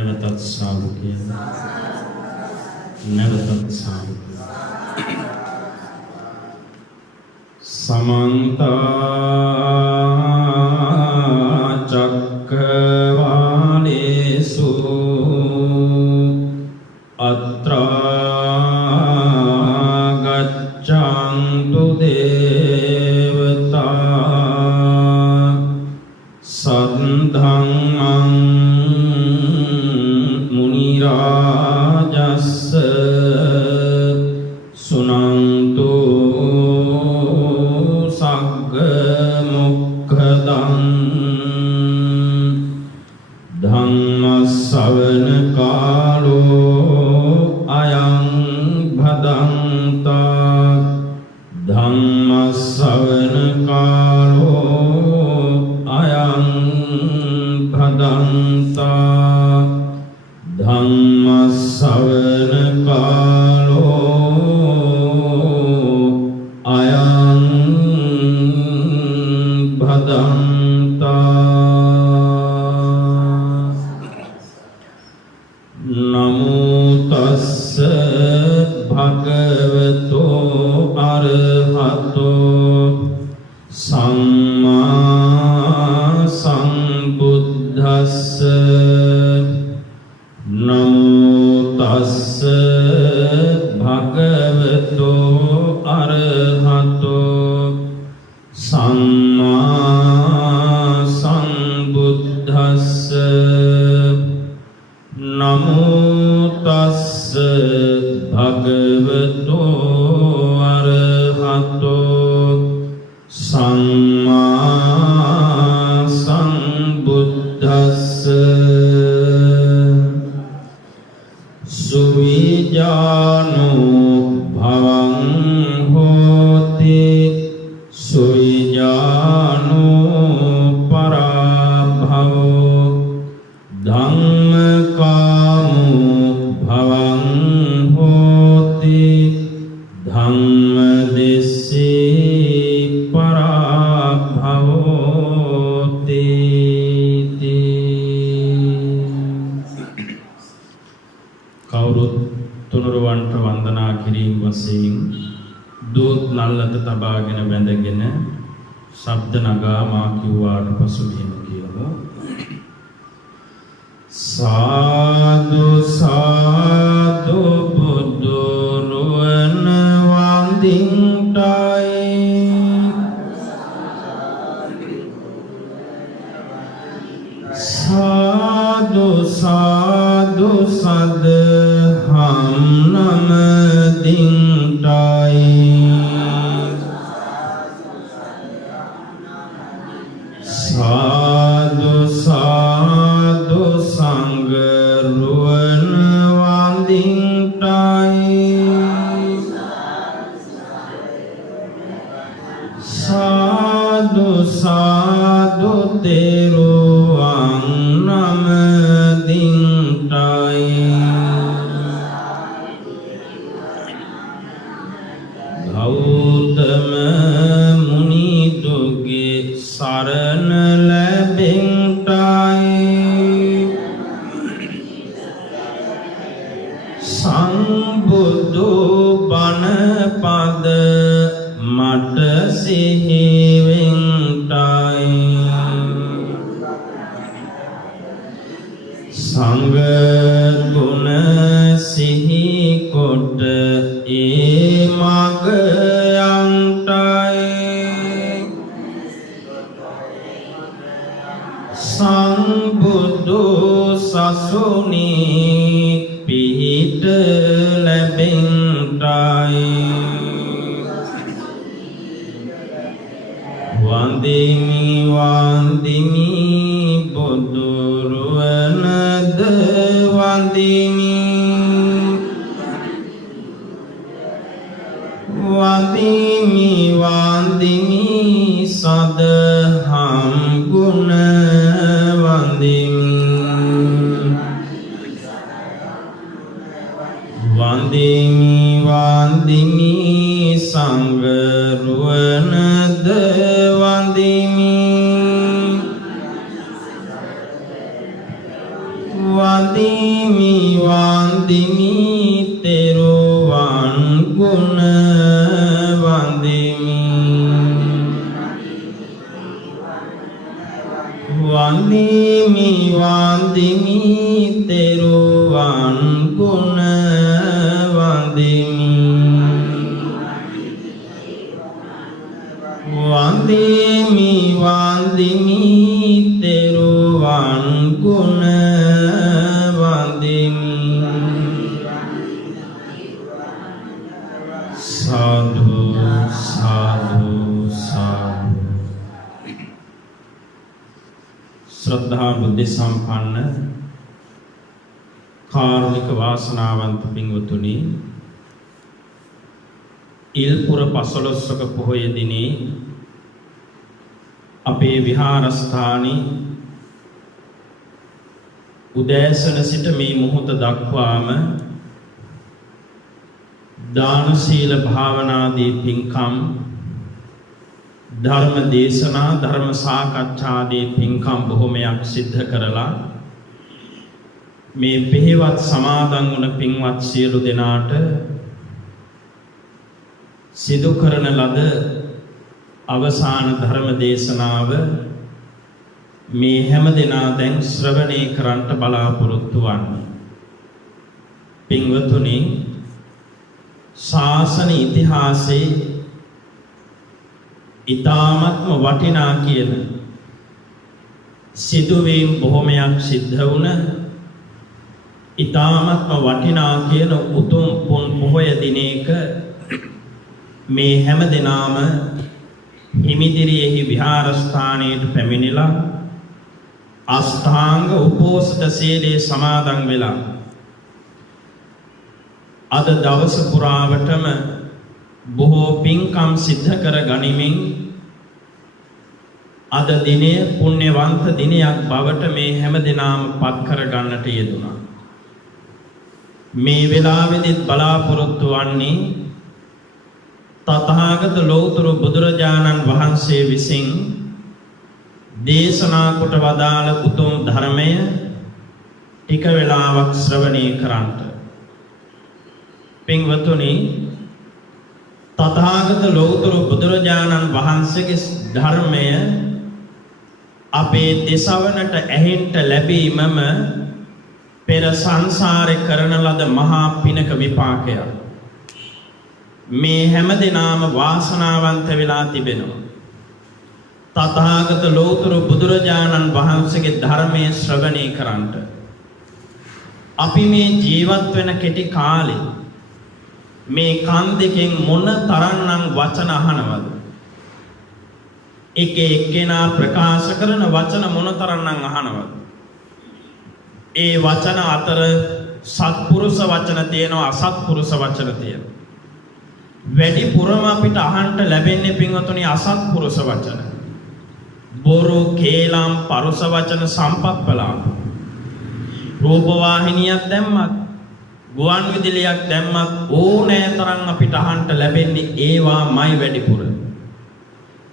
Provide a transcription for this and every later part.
නැවතත් සාදු කියලා. නැවතත් සාදු. සමන්ත චක්කවාලේසු අත්‍රා ගච්ඡන්තු දේවතා සද්ධං මුනි රාජස්ස සුනන්තු සග්ග මොක්ඛදං ධම්ම ශ්‍රවණ කාලෝ අයං භදන්තා ධම්ම ශ්‍රවණ කාලෝ අයං භදන්තා ධම්ම ශ්‍රවණ කාලෝ අයං භදන්තා නමෝ තස්ස භගවතෝ අරහතෝ සම්මා සම්බුද්දස්ස නමෝ තස්ස භගවතෝ අරහතෝ සම්මා සම්බුද්දස්ස නමෝ තස්ස භගවතෝ අරහතෝ සම්මා සම්බුද්දස්ස සුවිජානෝ භවං හෝති සුවිජානෝ පරාභවෝ ධම්මකාමෝ භවං හෝති ධම්මදෙස්සේ පරාභවෝති කවුරුත් තුනුරුවන්ට වන්දනා කිරීම වශයෙන් දූත් නල්ලත තබාගෙන වැඳගෙන ශබ්ද නගා මා කිව්වාට පසු මෙහෙම කියමු. සාදු සාදු බුදු රුවන වන්දින්ටයි සාදු සාදු සදහම් නමදින්ටයි සාදු සාදු සංඝ රුවන වන්දින්ටයි සාදු සාදු තෙරුවන් නමදින්ටයි ගෞතම මුනිදුගේ සරණ ලැබෙන්ටයි සංබුදු බණ පද මට සිහිවෙන්ටයි සංඝ ගුණ සිහි කොට ඒ මග යන්ටයි සංබුදු සසුනේ පිහිට ලැබෙන්ටයි වන්දිමි වන්දිමි බුදු රුවනද වන්දිමි වන්දිමි වන්දිමි සදහම් ගුණ වන්දිමි වන්දිමි වන්දිමි සංඝ රුවනද වන්දිමි වන්දිමි වන්දිමි තෙරුවන් ගුණ වන්දිමි වන්දිමි වන්දිමි තෙරුවන් ගුණ වන්දිමි වන්දිමි වන්දිමි තෙරුවන් ගුණ වන්දිමි සාදු සාදු සාදු ශ්‍රද්ධා බුද්ධ සම්පන්න කාරුණික වාසනාවන්ත පින්වතුනි ඉල්පුර පසළොස්වක පොහොය දිනේ අපේ විහාරස්ථානයේ උදෑසන සිට මේ මොහොත දක්වාම දාන සීල භාවනාදී පින්කම් ධර්ම දේශනා ධර්ම සාකච්ඡාදී පින්කම් බොහොමයක් සිද්ධ කරලා මේ පිළිවත් සමාදන් වුණ පින්වත් සියලු දෙනාට සිදු කරන ලද අවසාන ධර්ම දේශනාව මේ හැම දෙනා දැන් ශ්‍රවණය කරන්ට බලාපොරොත්තු වන්නේ. පින්වතුනි, ශාසන ඉතිහාසයේ ඊ타ත්ම වටිනා කියන සිදුවීම් බොහොමයක් සිද්ධ වුණ ඊ타ත්ම වටිනා කියන උතුම් පොහොය දිනයක මේ හැම දිනාම හිමිදිරියෙහි විහාරස්ථානයට පැමිණිලා අෂ්ටාංග උපෝසත සීලේ සමාදන් වෙලා අද දවස පුරාවටම බොහෝ පින්කම් සිද්ධ කර ගනිමින් අද දිනය පුණ්‍යවන්ත දිනයක් බවට මේ හැම දිනාම පත් කර ගන්නට යෙදුණා. මේ වෙලාවේදීත් බලාපොරොත්තු වන්නේ තථාගත ලෝතර බුදුරජාණන් වහන්සේ විසින් දේශනා කොට වදාළ උතුම් ධර්මය ටික වේලාවක් ශ්‍රවණය කරන්ට. පින්වතුනි, තථාගත ලෝතර බුදුරජාණන් වහන්සේගේ ධර්මය අපේ දෙසවනට ඇහෙන්න ලැබීමම පෙර සංසාරේ කරන ලද මහා පිනක විපාකයක්. මේ හැම දිනාම වාසනාවන්ත වෙලා තිබෙනවා. තථාගත ලෝතර බුදුරජාණන් වහන්සේගේ ධර්මයේ ශ්‍රවණය කරන්ට. අපි මේ ජීවත් වෙන කෙටි කාලේ මේ කන් දෙකෙන් මොන තරම්නම් වචන අහනවද? එක එක්කෙනා ප්‍රකාශ කරන වචන මොන තරම්නම් අහනවද? ඒ වචන අතර සත්පුරුෂ වචන තියෙනවා, අසත්පුරුෂ වචන තියෙනවා. වැඩිපුරම අපිට අහන්න ලැබෙන්නේ පින්වතුනි අසත්පුරුෂ වචන. බොරු, කේලම්, පරුෂ වචන සම්පප්පලාප. රූපවාහිනියක් දැම්මත්, ගුවන් විදුලියක් දැම්මත් ඕනෑ තරම් අපිට අහන්න ලැබෙන්නේ ඒවාමයි වැඩිපුර.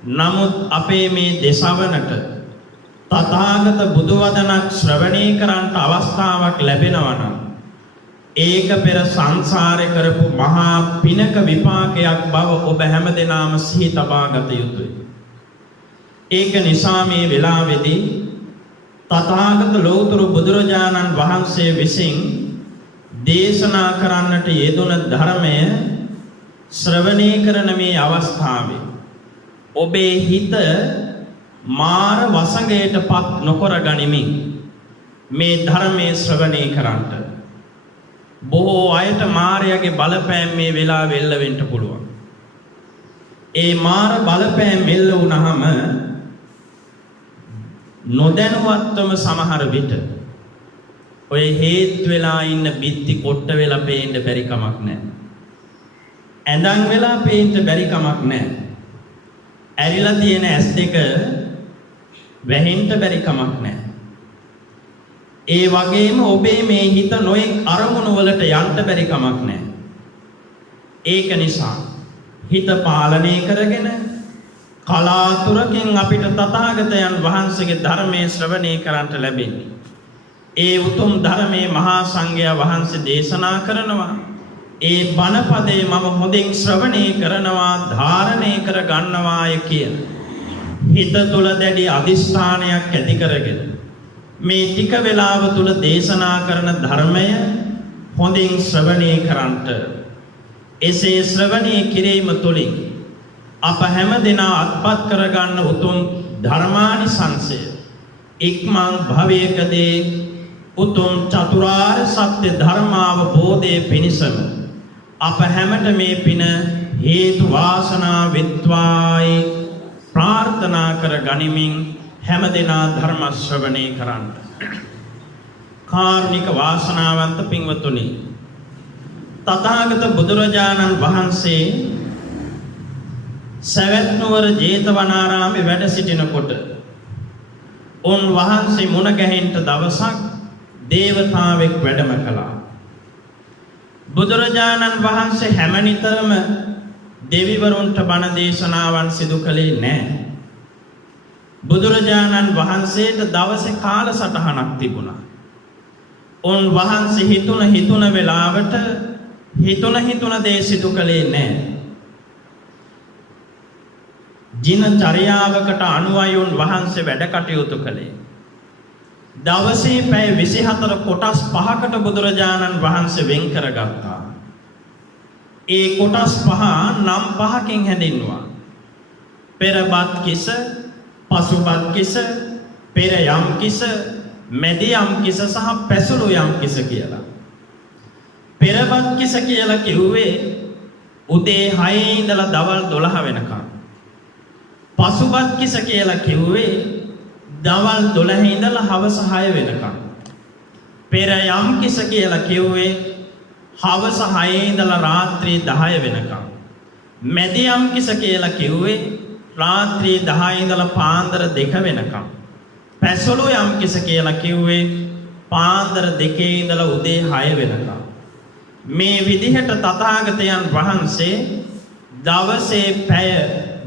නමුත් අපේ මේ දෙසවනට තථාගත බුදු වදනක් ශ්‍රවණය කරන්ට අවස්ථාවක් ලැබෙනවා නම් ඒක පෙර සංසාරේ කරපු මහා පිනක විපාකයක් බව ඔබ හැමදෙනාම සිහි තබා ගත යුතුයි. ඒක නිසා මේ වෙලාවේදී තථාගත ලෝතර බුදුරජාණන් වහන්සේ විසින් දේශනා කරන්නට යෙදුන ධර්මය ශ්‍රවණය කරන මේ අවස්ථාවේ ඔබේ හිත මාර වසඟයට පත් නොකර ගනිමින් මේ ධර්මයේ ශ්‍රවණය කරන්නට. බොහෝ අයට මාරයාගේ බලපෑම මේ වෙලාවෙ එල්ල වෙන්න පුළුවන්. ඒ මාර බලපෑම එල්ල වුණාම නොදැනුවත්වම සමහර විට ඔය හේත් වෙලා ඉන්න බිත්ති කොට්ට වෙලා පේන්න බැරි කමක් නැහැ. ඇඳන් වෙලා පේන්න බැරි කමක් නැහැ. ඇරිලා තියෙන ඇස් දෙක වැහෙන්න බැරි කමක් නැහැ. ඒ වගේම ඔබේ මේ හිත නොයෙක් අරමුණු වලට යන්න බැරි කමක් නැහැ. ඒක නිසා හිත පාලනය කරගෙන කලාතුරකින් අපිට තථාගතයන් වහන්සේගේ ධර්මයේ ශ්‍රවණය කරන්ට ලැබෙන්නේ. ඒ උතුම් ධර්මයේ මහා සංඝයා වහන්සේ දේශනා කරනවා. ඒ බණපදේ මම හොඳින් ශ්‍රවණය කරනවා, ධාරණය කර ගන්නවාය කියන හිත තුල දැඩි අදිෂ්ඨානයක් ඇති කරගෙන මේ ටික වේලාව තුල දේශනා කරන ධර්මය හොඳින් ශ්‍රවණය කරන්ට, එසේ ශ්‍රවණය කිරීම තුළින් අප හැම දෙනා අත්පත් කරගන්න උතුම් ධර්මානිසංසය ඉක්මන් භවයකදී උතුම් චතුරාර්ය සත්‍ය ධර්මාවබෝධයේ පිණිසම අප හැමත මේ පින හේතු වාසනා වෙත්වායි ප්‍රාර්ථනා කර ගනිමින් හැම දෙනා ධර්ම ශ්‍රවණය කරන්න. කාරුණික වාසනාවන්ත පින්වතුනි, තථාගත බුදුරජාණන් වහන්සේ සවැත් නුවර ජේතවනාරාමේ වැඩ සිටිනකොට උන්වහන්සේ මුණ ගැහෙන්න දවසක් දේවතාවෙක් වැඩම කළා. බුදුරජාණන් වහන්සේ හැමනිතරම දෙවිවරුන්ට බණ දේශනාවන් සිදු කළේ නැහැ. බුදුරජාණන් වහන්සේට දවසේ කාලසටහනක් තිබුණා. උන්වහන්සේ හිතුන වෙලාවට හිතුන දේ සිදු කළේ නැහැ. දිනචර්යාවකට අනුවයි උන්වහන්සේ වැඩ කටයුතු කළේ. දවසේ පැය 24 කොටස් 5කට බුදුරජාණන් වහන්සේ වෙන් කරගත්තා. ඒ කොටස් 5 නම් 5කින් හැඳින්වුවා. පෙරබත් කිස, පසුබත් කිස, පෙර යම් කිස, මැදි යම් කිස සහ පැසළු යම් කිස කියලා. පෙරබත් කිස කියලා කිව්වේ උදේ 6 ඉඳලා දවල් 12 වෙනකම්. පසුබත් කිස කියලා කිව්වේ දවල් 12 ඉඳලා හවස 6 වෙනකම්. පෙර යම් කිස කියලා කිව්වේ හවස 6 ඉඳලා රාත්‍රී 10 වෙනකම්. මැදි යම් කිස කියලා කිව්වේ රාත්‍රී 10 ඉඳලා පාන්දර 2 වෙනකම්. පැසළු යම් කිස කියලා කිව්වේ පාන්දර 2 ඉඳලා උදේ 6 වෙනකම්. මේ විදිහට තථාගතයන් වහන්සේ දවසේ පැය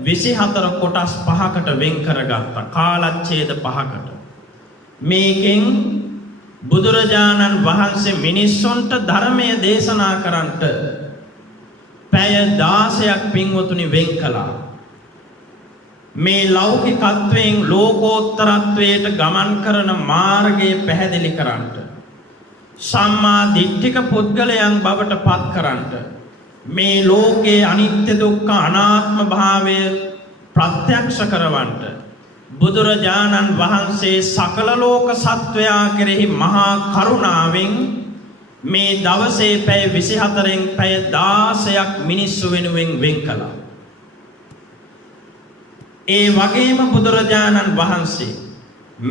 24 කොටස් 5කට වෙන් කරගත්තා, කාලච්ඡේද 5කට. මේකෙන් බුදුරජාණන් වහන්සේ මිනිස්සුන්ට ධර්මය දේශනා කරන්නට පැය 16ක් පින්වතුනි වෙන් කළා. මේ ලෞකිකත්වයෙන් ලෝකෝත්තරත්වයට ගමන් කරන මාර්ගය පැහැදිලි කරන්නට, සම්මා දිට්ඨික පුද්ගලයන් බවට පත් කරන්නට, මේ ලෝකේ අනිත්‍ය දුක්ඛ අනාත්ම භාවය ප්‍රත්‍යක්ෂ කරවන්නට බුදුරජාණන් වහන්සේ සකල ලෝක සත්වයා කෙරෙහි මහා කරුණාවෙන් මේ දවසේ පැය 24න් පැය 16ක් මිනිස්සු වෙනුවෙන් වෙන් කළා. ඒ වගේම බුදුරජාණන් වහන්සේ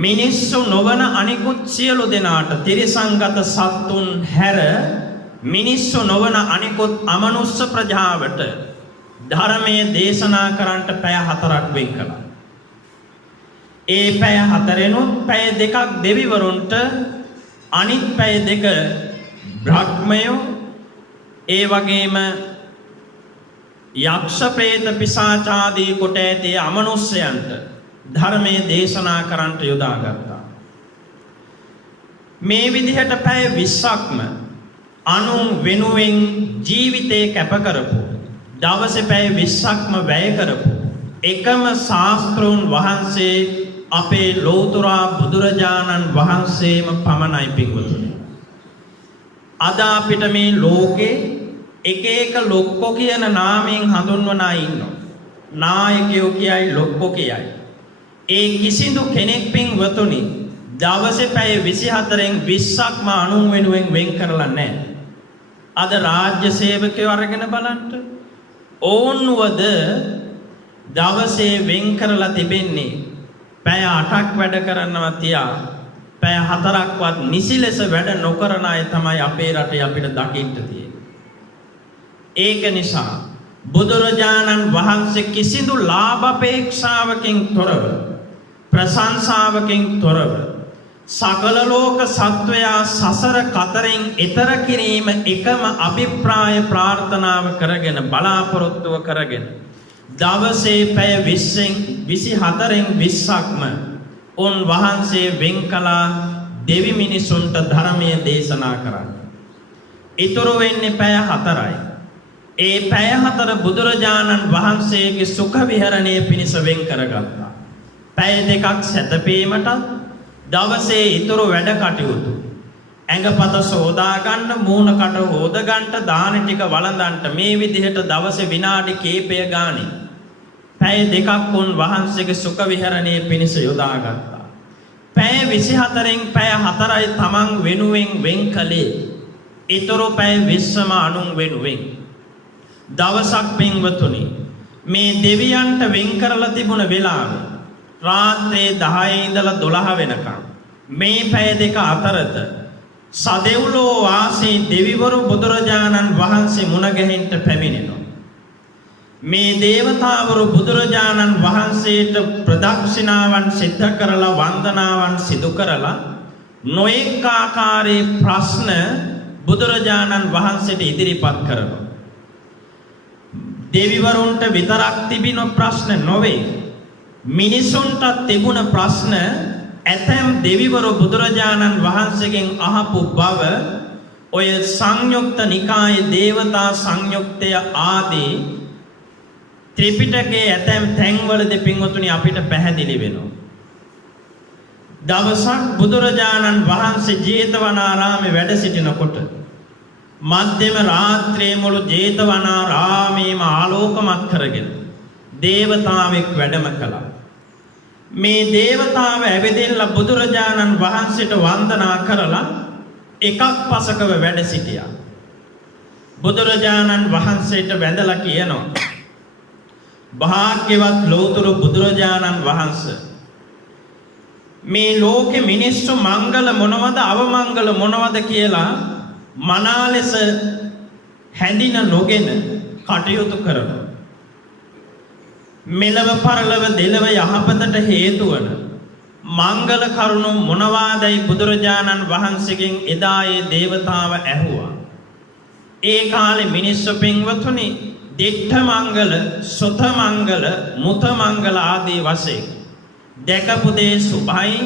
මිනිස්සු නොවන අනිකුත් සියලු දෙනාට, තිරිසංගත සත්තුන් හැර මිනිස්සු නොවන අනිකුත් අමනුෂ්‍ය ප්‍රජාවට ධර්මයේ දේශනා කරන්නට පැය 4ක් වෙන් කළා. ඒ පැය 4ෙනුත් පැය 2ක් දෙවිවරුන්ට, අනිත් පැය 2 බ්‍රහ්මයෝ, ඒ වගේම යක්ෂ ප්‍රේත පිසාචාදී කොට ඇති අමනුෂ්‍යයන්ට ධර්මයේ දේශනා කරන්නට යොදාගත්තා. මේ විදිහට පැය 20ක්ම අනුන් වෙනුවෙන් ජීවිතේ කැප කරපු, දවසේ පැය 20ක්ම වැය කරපු එකම ශාස්ත්‍රෝන් වහන්සේ අපේ ලෝතුරා බුදුරජාණන් වහන්සේම පමණයි පින්වතුනි. අද අපිට මේ ලෝකේ එක ලොක්කෝ කියන නාමයෙන් හඳුන්වන අය ඉන්නවා. නායකයෝ කියයි, ලොක්කෝ කියයි. ඒ කිසිදු කෙනෙක් පින්වතුනි දවසේ පැය 24න් 20ක්ම අනුන් වෙනුවෙන් වෙන් කරලා නැහැ. අද රාජ්‍ය සේවකයෝ අරගෙන බලන්න, ඕන්වද දවසේ වෙන් කරලා තිබෙන්නේ පැය 8ක් වැඩ කරනවා තියා පැය 4ක්වත් නිසි ලෙස වැඩ නොකරන අය තමයි අපේ රටේ අපිට දකින්න තියෙන්නේ. ඒක නිසා බුදුරජාණන් වහන්සේ කිසිදු ලාභ අපේක්ෂාවකින් තොරව, ප්‍රශංසාවකින් තොරව සකල ලෝක සත්වයා සසර කතරෙන් එතර කිරීම එකම අභිප්‍රාය ප්‍රාර්ථනාව කරගෙන, බලාපොරොත්තුව කරගෙන දවසේ පැය 24න් 20ක්ම උන්වහන්සේ වෙන් කළා දෙවි මිනිසුන්ට ධර්මයේ දේශනා කරන්නේ. ඊතර වෙන්නේ පැය 4යි. ඒ පැය 4 බුදුරජාණන් වහන්සේගේ සුඛ විහරණය පිණිස වෙන් කරගත්තා. පැය 2ක් සැතපීමට, දවසේ ඊතර වැඩ කටයුතු, ඇඟපත සෝදා ගන්න, මූණ කට හොද ගන්න, දාන ටික වළඳන්ට, මේ විදිහට දවසේ විනාඩි කිහිපය ගානේ පැය 2ක් උන් වහන්සේගේ සුඛ විහරණය පිණිස යොදාගත්තා. පැය 24න් පැය 4යි තමන් වෙනුවෙන් වෙන් කළේ. ඊතර පැය 20ම අනුන් වෙනුවෙන්. දවසක් පින්වතුනි, මේ දෙවියන්ට වෙන් කරලා තිබුණ වෙලාව රාත්‍රියේ 10 ඉඳලා 12 වෙනකම් මේ පැය 2 අතරත සදෙව්ලෝ වාසී දෙවිවරු බුදුරජාණන් වහන්සේ මුණ ගැහෙන්න පැමිණෙනවා. මේ දේවතාවරු බුදුරජාණන් වහන්සේට ප්‍රදක්ෂිනාවන් සිද්ධ කරලා වන්දනාවන් සිදු කරලා නොඑක ආකාරයේ ප්‍රශ්න බුදුරජාණන් වහන්සේට ඉදිරිපත් කරනවා. දෙවිවරුන්ට විතරක් තිබින ප්‍රශ්න නොවේ, මිනිසුන්ට තිබුණ ප්‍රශ්න ඇතැම් දෙවිවරු බුදුරජාණන් වහන්සේගෙන් අහපු බව ඔය සංයුක්ත නිකායේ දේවතා සංයුක්තය ආදී ත්‍රිපිටකයේ ඇතැම් තැන්වලදී පින්වතුනි අපිට පැහැදිලි වෙනවා. දවසක් බුදුරජාණන් වහන්සේ ජේතවනාරාමේ වැඩ සිටිනකොට මධ්‍යම රාත්‍රියේ මුළු ජේතවනාරාමේම ආලෝකමත් කරගෙන දේවතාවෙක් වැඩම කළා. මේ දේවතාව ඇවිදලා බුදුරජාණන් වහන්සේට වන්දනා කරලා එකක් පසකව වැඩ සිටියා. බුදුරජාණන් වහන්සේට වැඳලා කියනවා, භාග්‍යවත් ලෝතුරු බුදුරජාණන් වහන්සේ, මේ ලෝකෙ මිනිස්සු මංගල මොනවද අවමංගල මොනවද කියලා මනා ලෙස හැඳින නොගෙන කටයුතු කරනවා. මෙලව පරලව දෙලව යහපතට හේතු වන මංගල කරුණු මොනවාදයි බුදුරජාණන් වහන්සේගෙන් එදා ඒ දේවතාව ඇහුවා. ඒ කාලේ මිනිස්සු පින්වතුනි දිට්ඨ මංගල, සොත මංගල, මුත මංගල ආදී වශයෙන් දැකපු දේ සුභයි,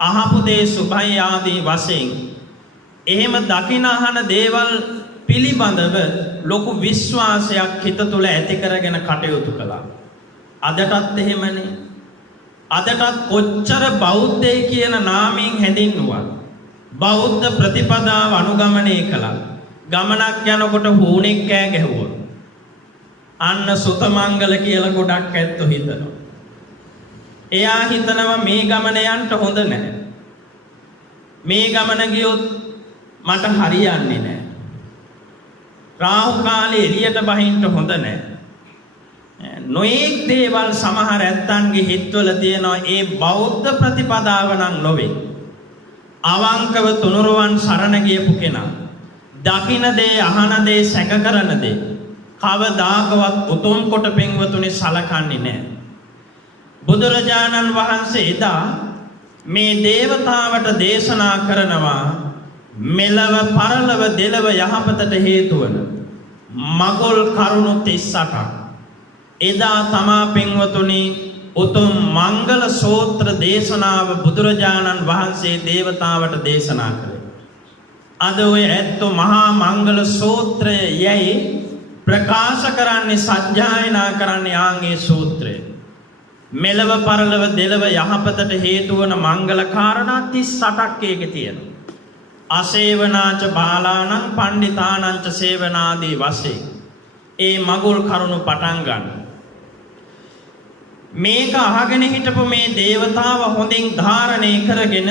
අහපු දේ සුභයි ආදී වශයෙන් එහෙම දකින අහන දේවල් පිළිබඳව ලොකු විශ්වාසයක් හිත තුළ ඇති කරගෙන කටයුතු කළා. අදටත් එහෙමනේ. අදටත් කොච්චර බෞද්ධය කියන නාමයෙන් හැඳින්වුවා, බෞද්ධ ප්‍රතිපදාව අනුගමනය කළා, ගමනක් යනකොට හුණෙක් කෑ ගැහුවා, අන්න සුත මංගල කියලා ගොඩක් ඇත්තෝ හිතනවා. එයා හිතනවා මේ ගමන යන්න හොඳ නැහැ, මේ ගමන ගියොත් මට හරියන්නේ නැහැ, රාහු කාලේ එළියට බහින්න හොඳ නැහැ. නොඑක් දේවල් සමහර ඇත්තන්ගේ හිතවල තියෙනවා. ඒ බෞද්ධ ප්‍රතිපදාව නම් නොවේ. අවංකව තුනුරුවන් සරණ ගියපු කෙනා දකින දේ, අහන දේ, සැක කරන දේ කවදාකවත් උතුම් කොට පින්වතුනි සලකන්නේ නැහැ. බුදුරජාණන් වහන්සේ එදා මේ දේවතාවට දේශනා කරනවා, මෙලව පරලව දෙලව යහපතට හේතු වන මගුල් කරුණු 38ක්. එදා තමා පින්වතුනි උතුම් මංගල සූත්‍ර දේශනාව බුදුරජාණන් වහන්සේ දේවතාවට දේශනා කළේ. අද ඔය ඇත්තෝ මහා මංගල සූත්‍රය යයි ප්‍රකාශ කරන්නේ, සජ්ජායනා කරන්නේ ආන්ගේ සූත්‍රය. මෙලව පරලව දෙලව යහපතට හේතු වන මංගල කාරණා 38ක් ඒකේ තියෙනවා. අසේවනාච බාලානං පණ්ඩිතානංච සේවනාදී වශයෙන් ඒ මගුල් කරුණු පටන් ගන්න. මේක අහගෙන හිටපු මේ දේවතාව හොඳින් ධාරණය කරගෙන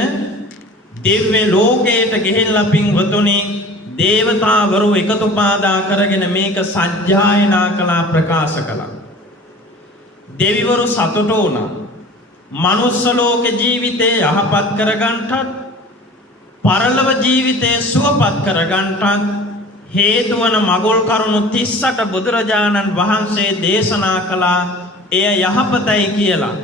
දිව්‍ය ලෝකයට ගෙහිලා පින්වතුනි දේවතාවරු එකතු පාදා කරගෙන මේක සජ්ජායනා කළා, ප්‍රකාශ කළා. දෙවිවරු සතුටු වුණා. මනුස්ස ලෝක ජීවිතේ යහපත් කරගන්නටත් පරලොව ජීවිතේ සුවපත් කරගන්නටත් හේතු වන මගුල් කරුණු 38 බුදුරජාණන් වහන්සේ දේශනා කළා. එය යහපතයි කියලා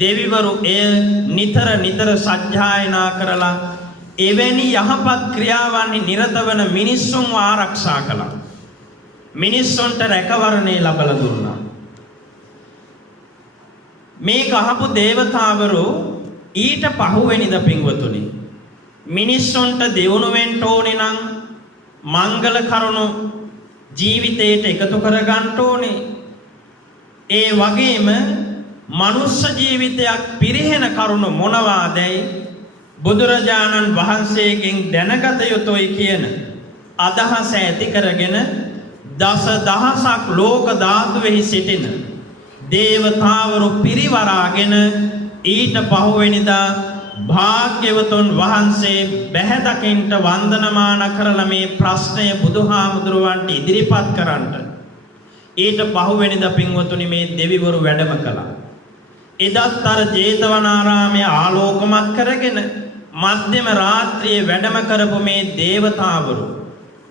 දෙවිවරු එය නිතර නිතර සජ්ජායනා කරලා එවැනි යහපත් ක්‍රියාවන් නිරත වන මිනිස්සුන්ව ආරක්ෂා කළා. මිනිස්සුන්ට රැකවරණය ලබා දුන්නා. මේක අහපු දේවතාවරු ඊට පහුවෙනිද පින්වතුනි මිනිස්සුන්ට දියුණු වෙන්න ඕනේ නම් මංගල කරුණු ජීවිතයට එකතු කර ගන්න ඕනේ. ඒ වගේම මනුස්ස ජීවිතයක් පිරිහෙන කරුණු මොනවාදයි බුදුරජාණන් වහන්සේගෙන් දැනගත යුතුයි කියන අදහස ඇති කරගෙන දස දහසක් ලෝක ධාතුෙහි සිටින දේවතාවරු පිරිවරාගෙන ඊට පහුවෙනිදා භාග්‍යවතුන් වහන්සේ බැහැ දකින්ට වන්දනමාන කරලා මේ ප්‍රශ්නය බුදුහාමුදුරුවන්ට ඉදිරිපත් කරන්නට ඊට පහුවෙනිදා පින්වතුනි මේ දෙවිවරු වැඩම කළා. එදත් අර ජේතවනාරාමයේ ආලෝකමත් කරගෙන මධ්‍යම රාත්‍රියේ වැඩම කරපු මේ දේවතාවරු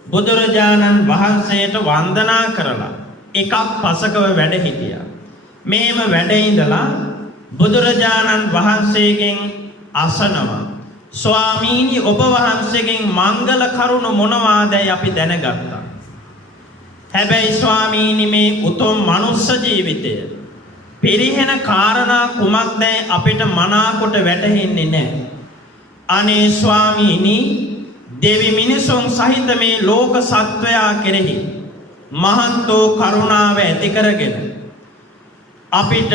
බුදුරජාණන් වහන්සේට වන්දනා කරලා එකක් පසකව වැඩ හිටියා. මේම වැඩ ඉඳලා බුදුරජාණන් වහන්සේගෙන් අසනවා ස්වාමීනි ඔබ වහන්සේගෙන් මංගල කරුණ මොනවාදයි අපි දැනගත්තා. හැබැයි ස්වාමීනි මේ උතුම් මනුස්ස ජීවිතය පිරිහෙන කාරණා කුමක්දයි අපිට මනාකොට වැටහෙන්නේ නැහැ. අනේ ස්වාමීනි දෙවි මිනිසුන් සහිත මේ ලෝක සත්වයා කෙරෙහි මහත් වූ කරුණාව ඇති කරගෙන අපිට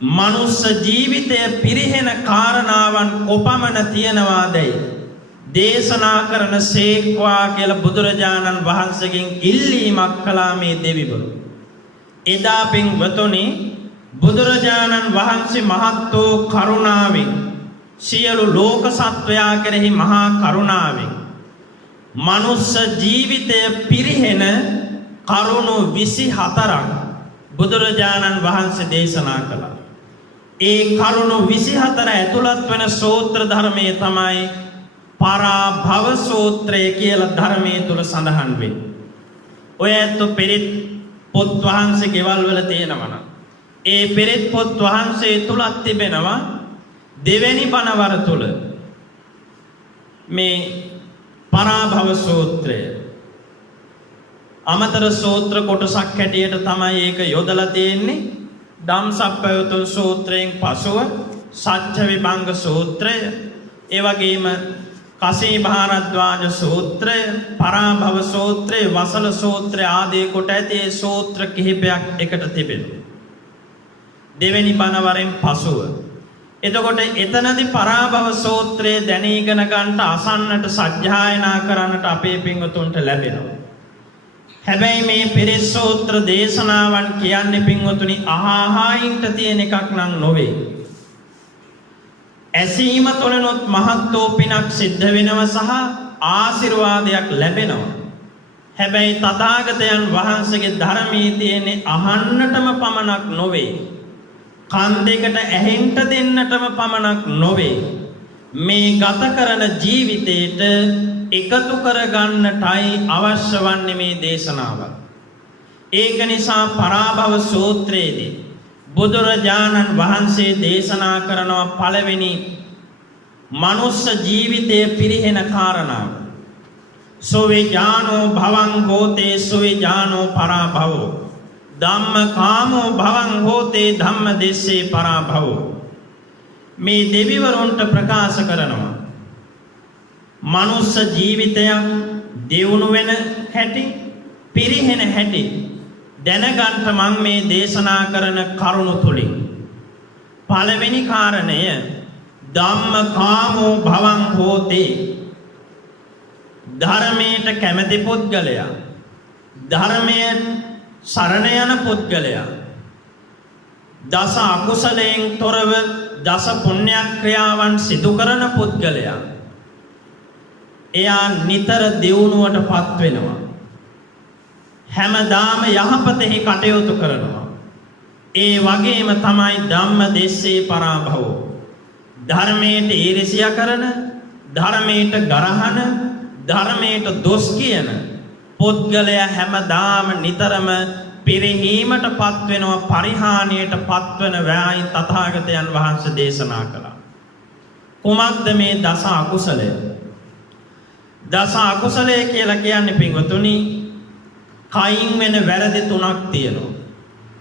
මනුස්ස ජීවිතය පිරිහෙන කාරණාවන් කොපමණ තියනවාදයි දේශනා කරන සේක්වා කියලා බුදුරජාණන් වහන්සේගෙන් ඉල්ලීමක් කළා මේ දෙවිවරු. එදා පින්වතුනි බුදුරජාණන් වහන්සේ මහත් වූ කරුණාවෙන් සියලු ලෝක සත්වයා කෙරෙහි මහා කරුණාවෙන් මනුස්ස ජීවිතය පිරිහෙන කරුණු 24ක් බුදුරජාණන් වහන්සේ දේශනා කළා. ඒ කරුණු 24 ඇතුළත් වෙන සූත්‍ර ධර්මයේ තමයි පරාභව සූත්‍රය කියලා ධර්මයේ තුල සඳහන් වෙන්නේ. ඔය ඇත්ත පෙරිත් පොත් වහන්සේ ගෙවල් වල තියෙනවා. ඒ පෙරිත් පොත් වහන්සේ තුලත් තිබෙනවා දෙවැනි බණවර තුල මේ පරාභව සූත්‍රය. අමතර සූත්‍ර කොටසක් හැටියට තමයි ඒක යොදලා තියෙන්නේ. ධම්සප්පවතුන් සූත්‍රයෙන් පසුව සත්‍ය විභංග සූත්‍රය, ඒ වගේම කසී භාරද්වාජ සූත්‍රය, පරාභව සූත්‍රය, වසල සූත්‍රය ආදී කොට ඇති සූත්‍ර කිහිපයක් එකට තිබෙනවා. දෙවෙනි බණවරෙන් පසුව. එතකොට එතනදී පරාභව සූත්‍රය දැනීගෙන ගන්නට අසන්නට සජ්ජායනා කරන්නට අපේ පින්වතුන්ට ලැබෙනවා. හැබැයි මේ පිරිස් සූත්‍ර දේශනාවන් කියන්නේ පින්වතුනි අහාහින්ට තියෙන එකක් නම් නොවේ. ඇසීම තුළනොත් මහත් වූ පිනක් සිද්ධ වෙනවා සහ ආශිර්වාදයක් ලැබෙනවා. හැබැයි තථාගතයන් වහන්සේගේ ධර්මයේ තියෙන අහන්නටම පමණක් නොවේ. කන් දෙකට ඇහෙන්න දෙන්නටම පමණක් නොවේ. මේ ගත කරන ජීවිතේට එකතු කරගන්නටයි අවශ්‍ය වන්නේ මේ දේශනාව. ඒක නිසා පරාභව සූත්‍රයේදී බුදුරජාණන් වහන්සේ දේශනා කරනවා පළවෙනි මනුස්ස ජීවිතයේ පිරිහෙන කාරණාව. සෝවිජානෝ භවං හෝතේ සෝවිජානෝ පරාභවෝ ධම්මකාමෝ භවං හෝතේ ධම්මදෙස්සේ පරාභවෝ. මේ දෙවිවරුන්ට ප්‍රකාශ කරනවා මනුස්ස ජීවිතයක් දියුණු වෙන හැටි පිරිහෙන හැටි දැනගන්න මම මේ දේශනා කරන කරුණු තුලින් පළවෙනි කාරණය ධම්මකාමෝ භවං හෝතේ. ධර්මයට කැමැති පුද්ගලයා, ධර්මයේ සරණ යන පුද්ගලයා, දස අකුසලයෙන් තොරව දස පුණ්‍ය ක්‍රියාවන් සිදු කරන පුද්ගලයා එයා නිතර දියුණුවටපත් වෙනවා. හැමදාම යහපතෙහි කටයුතු කරනවා. ඒ වගේම තමයි ධම්මදෙස්සේ පරාභවෝ. ධර්මයට ඊර්ෂ්‍යා කරන, ධර්මයට ගරහන, ධර්මයට දොස් කියන පුද්ගලයා හැමදාම නිතරම පිරිහීමටපත් වෙනවා, පරිහානියටපත් වෙන වෑයි තථාගතයන් වහන්සේ දේශනා කළා. කුමක්ද මේ දස අකුසලය? දස අකුසලය කියලා කියන්නේ පින්වතුනි කයින් වෙන වැරදි 3ක් තියෙනවා.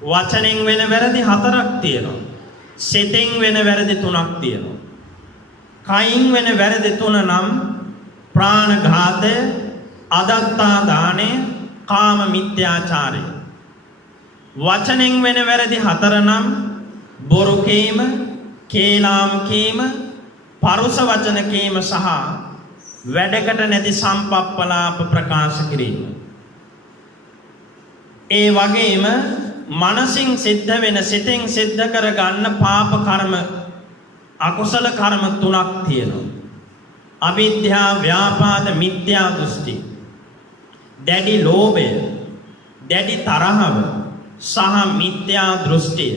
වචනෙන් වෙන වැරදි 4ක් තියෙනවා. සිතෙන් වෙන වැරදි 3ක් තියෙනවා. කයින් වෙන වැරදි 3 නම් ප්‍රාණඝාතය, අදත්තා දානය, කාම මිත්‍යාචාරය. වචනෙන් වෙන වැරදි 4 නම් බොරු කීම, කේලාම් කීම, පරුස වචන කීම සහ වැඩකට නැති සම්පප්පලාප ප්‍රකාශ කිරීම. ඒ වගේම මනසින් සිද්ධ වෙන සිතෙන් සිද්ධ කර ගන්න පාප කර්ම, අකුසල කර්ම 3ක් තියෙනවා. අවිද්‍යා, ව්‍යාපාද, මිත්‍යා දෘෂ්ටි. දැඩි ලෝභය, දැඩි තරහව සහ මිත්‍යා දෘෂ්ටිය.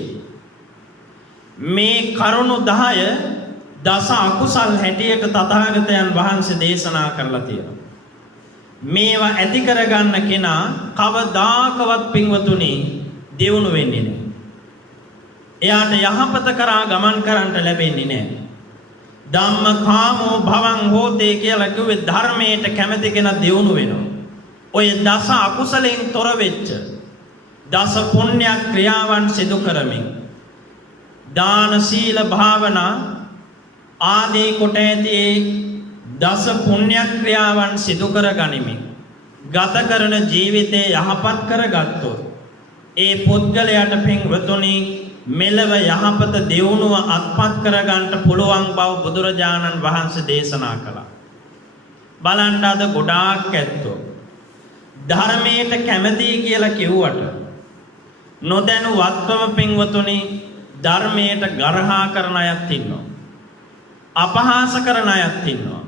මේ කරුණු 10 දස අකුසල් හැටියට තථාගතයන් වහන්සේ දේශනා කරලා තියෙනවා. මේවා ඇති කරගන්න කෙනා කවදාකවත් පින්වතුනි දියුණු වෙන්නේ නැහැ. එයාට යහපත කරා ගමන් කරන්න ලැබෙන්නේ නැහැ. ධම්මකාමෝ භවං හෝතේ කියලා කිව්වේ ධර්මයට කැමති කෙනා දියුණු වෙනවා. ඔය දස අකුසලෙන් තොර වෙච්ච දස පුණ්‍ය ක්‍රියාවන් සිදු කරමින් දාන, සීල, භාවනා ආදී කොට ඇති දස පුණ්‍ය ක්‍රියාවන් සිදු කර ගනිමින් ගත කරන ජීවිතේ යහපත් කරගත්තොත් ඒ පුද්ගලයාට පින්වතුනි මෙලව යහපත දියුණුව අත්පත් කරගන්න පුළුවන් බව බුදුරජාණන් වහන්සේ දේශනා කළා. බලන්න අද ගොඩාක් ඇත්තෝ ධර්මයට කැමති කියලා කිව්වට නොදැනුවත්වම පින්වතුනි ධර්මයට ගරහා කරන අයත් ඉන්නවා. අපහාස කරන අයත් ඉන්නවා.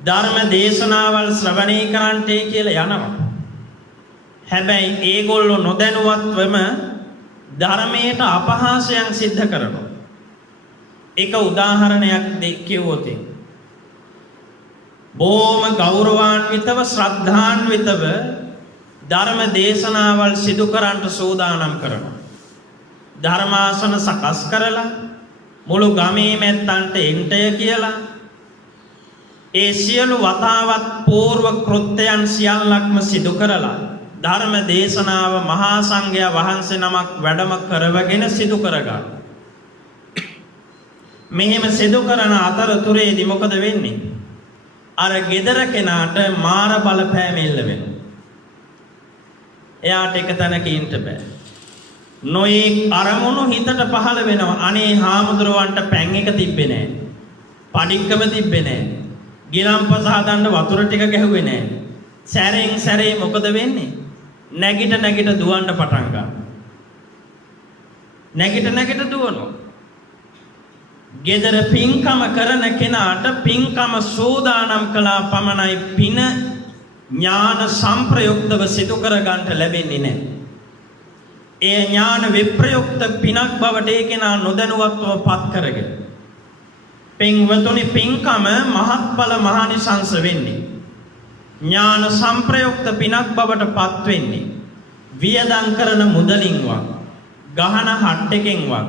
ධර්ම දේශනාවල් ශ්‍රවණය කරන්නටයි කියලා යනවා. හැබැයි ඒගොල්ලෝ නොදැනුවත්වම ධර්මයට අපහාසයන් සිද්ධ කරනවා. එක උදාහරණයක් කිව්වොත් බොහොම ගෞරවාන්විතව ශ්‍රද්ධාන්විතව ධර්ම දේශනාවල් සිදු කරන්නට සූදානම් කරනවා. ධර්මාසන සකස් කරලා මුළු ගමේ මැත්තන්ට එන්ටය කියලා ඒ සියලු වතාවත් పూర్ව කෘත්‍යයන් සියල්ලක්ම සිදු කරලා ධර්ම දේශනාව මහා සංඝයා වහන්සේ නමක් වැඩම කරවගෙන සිදු කරගන්න. මෙහෙම සිදු කරන අතරතුරේදී මොකද වෙන්නේ? අර gedara කෙනාට මාර බලපෑම එල්ල වෙනවා. එයාට එක තැනක ඉන්න බෑ. නොයේ අරමුණු හිතට පහළ වෙනවා. අනේ හාමුදුරුවන්ට පැන් එක තිබ්බේ නෑ. පඩික්කම තිබ්බේ නෑ. ගිලම්පස හදන්න වතුර ටික ගැහුවේ නෑ. සැරෙන් සැරේ මොකද වෙන්නේ? නැගිට දුවන්න පටන් ගන්නවා. නැගිට දුවනවා. gedara පින්කම කරන කෙනාට පින්කම සෝදානම් කළා පමණයි පින ඥාන සංප්‍රයුක්තව සිදු කර ගන්නට ලැබෙන්නේ නැහැ. ඒ ඥාන විප්‍රයුක්ත පිනක් බවට ඒ කෙනා නොදැනුවත්ව පත් කරගෙන පින්වතුනි පින්කම මහත්ඵල මහානිසංස වෙන්නේ. ඥාන සංප්‍රයුක්ත පිනක් බවට පත් වෙන්නේ වියදම් කරන මුදලින්වත්, ගහන හට්ටකින්වත්,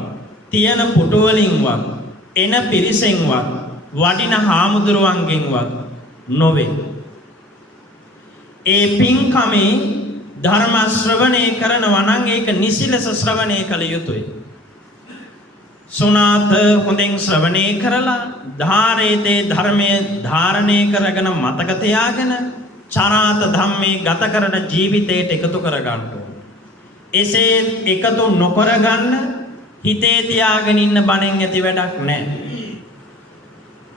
තියෙන පුටු වලින්වත්, එන පිරිසෙන්වත්, වඩින හාමුදුරුවන්ගෙන්වත් නොවේ. ඒ පින්කමේ ධර්ම ශ්‍රවණය කරනවා නම් ඒක නිසි ලෙස ශ්‍රවණය කළ යුතුයි. සුණාත හොඳින් ශ්‍රවණය කරලා ධාරේතේ ධර්මයේ ධාරණය කරගෙන මතක තියාගෙන චරාත ධම්මේ ගත කරන ජීවිතයට එකතු කර ගන්න ඕන. එසේ එකතු නොකර ගන්න හිතේ තියාගෙන ඉන්න බණෙන් ඇති වැඩක් නැහැ.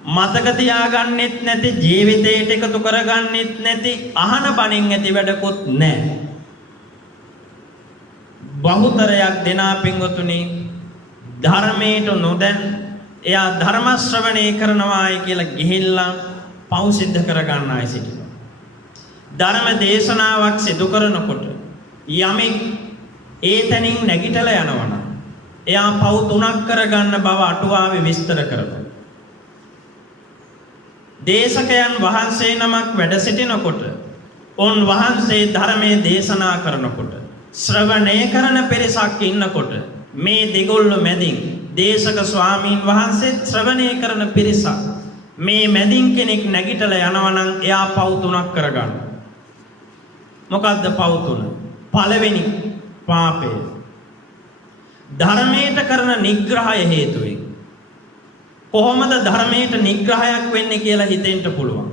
මතක තියාගන්නෙත් නැති ජීවිතයට එකතු කරගන්නෙත් නැති අහන බණෙන් ඇති වැඩකුත් නැහැ. බහුතරයක් දෙනා පින්වතුනි ධර්මයට නොදැන් එයා ධර්ම ශ්‍රවණය කරනවායි කියලා ගිහිල්ලා පව් සිද්ධ කරගන්න අය සිටිනවා. ධර්ම දේශනාවක් සිදු කරනකොට යමෙක් ඒ තැනින් නැගිටලා යනවනම් එයා පව් 3ක් කරගන්න බව අටුවාවේ විස්තර කරනවා. දේශකයන් වහන්සේ නමක් වැඩ සිටිනකොට ඔන් වහන්සේ ධර්මයේ දේශනා කරනකොට ශ්‍රවණය කරන පිරිසක් ඉන්නකොට මේ දෙගොල්ල මැදින් දේශක ස්වාමීන් වහන්සේ ශ්‍රවණය කරන පිරිසක් මේ මැදින් කෙනෙක් නැගිටලා යනවා නම් එයා පව් 3ක් කරගන්නවා. මොකද්ද පව් 3? පළවෙනි පාපය ධර්මයට කරන නිග්‍රහය හේතුවෙන් කොහොමද ධර්මයට නිග්‍රහයක් වෙන්නේ කියලා හිතෙන්න පුළුවන්.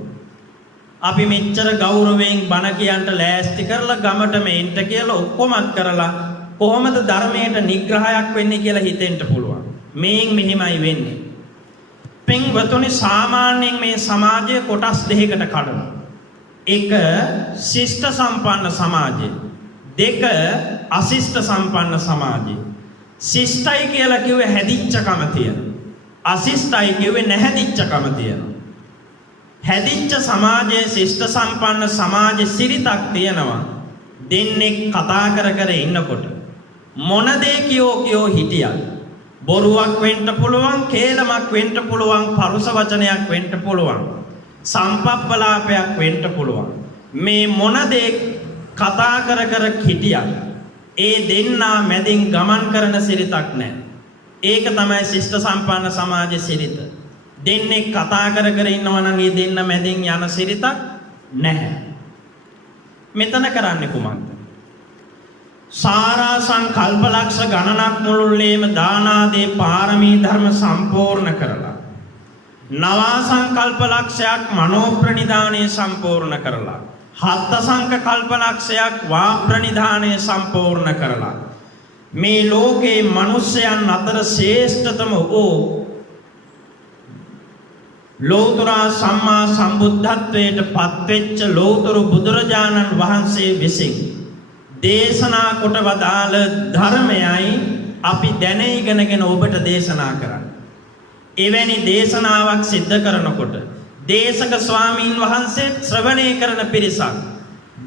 අපි මෙච්චර ගෞරවයෙන් බණ කියන්ට ලෑස්ති කරලා ගමට මෙන්ට කියලා ඔක්කොමත් කරලා කොහොමද ධර්මයට නිග්‍රහයක් වෙන්නේ කියලා හිතෙන්න පුළුවන්. මේන් මෙහෙමයි වෙන්නේ. පින්වතුනි සාමාන්‍යයෙන් මේ සමාජය කොටස් දෙකකට කඩනවා. එක ශිෂ්ට සම්පන්න සමාජය. දෙක අශිෂ්ට සම්පන්න සමාජය. ශිෂ්ටයි කියලා කිව්වේ හැදිච්චකම තියෙන. අශිෂ්ටයි කිව්වේ නැහැදිච්චකම තියෙන. හැදිච්ච සමාජයේ ශිෂ්ට සම්පන්න සමාජයේ සිරිතක් තියෙනවා. දෙන්නේ කතා කර කර ඉන්නකොට මොන දේ කියෝ හිටියත් බොරුවක් වෙන්න පුළුවන්, කේලමක් වෙන්න පුළුවන්, පරුස වචනයක් වෙන්න පුළුවන්, සම්පප්පලාපයක් වෙන්න පුළුවන්. මේ මොන දේ කතා කර කර හිටියත් ඒ දෙන්නා මැදින් ගමන් කරන සිරිතක් නැහැ. ඒක තමයි ශිෂ්ට සම්පන්න සමාජයේ සිරිත. දෙන්නේ කතා කර කර ඉන්නවා නම් ඒ දෙන්න මැදින් යන සිරිතක් නැහැ. මෙතන කරන්නේ කුමක්ද? සාරා සංකල්පලක්ෂ ගණනක් මුළුල්ලේම දාන ආදී පාරමී ධර්ම සම්පූර්ණ කරලා නවා සංකල්පලක්ෂයක් මනෝ ප්‍රනිධානය සම්පූර්ණ කරලා හත් සංකල්පලක්ෂයක් වා ප්‍රනිධානය සම්පූර්ණ කරලා මේ ලෝකේ මිනිසයන් අතර ශ්‍රේෂ්ඨතම වූ ලෝතර සම්මා සම්බුද්ධත්වයට පත්වෙච්ච ලෝතර බුදුරජාණන් වහන්සේ විසින් දේශනා කොට වදාළ ධර්මයයි අපි දැන ඉගෙනගෙන ඔබට දේශනා කරන්නේ. එවැනි දේශනාවක් සිද්ධ කරනකොට දේශක ස්වාමීන් වහන්සේ ශ්‍රවණය කරන පිරිසක්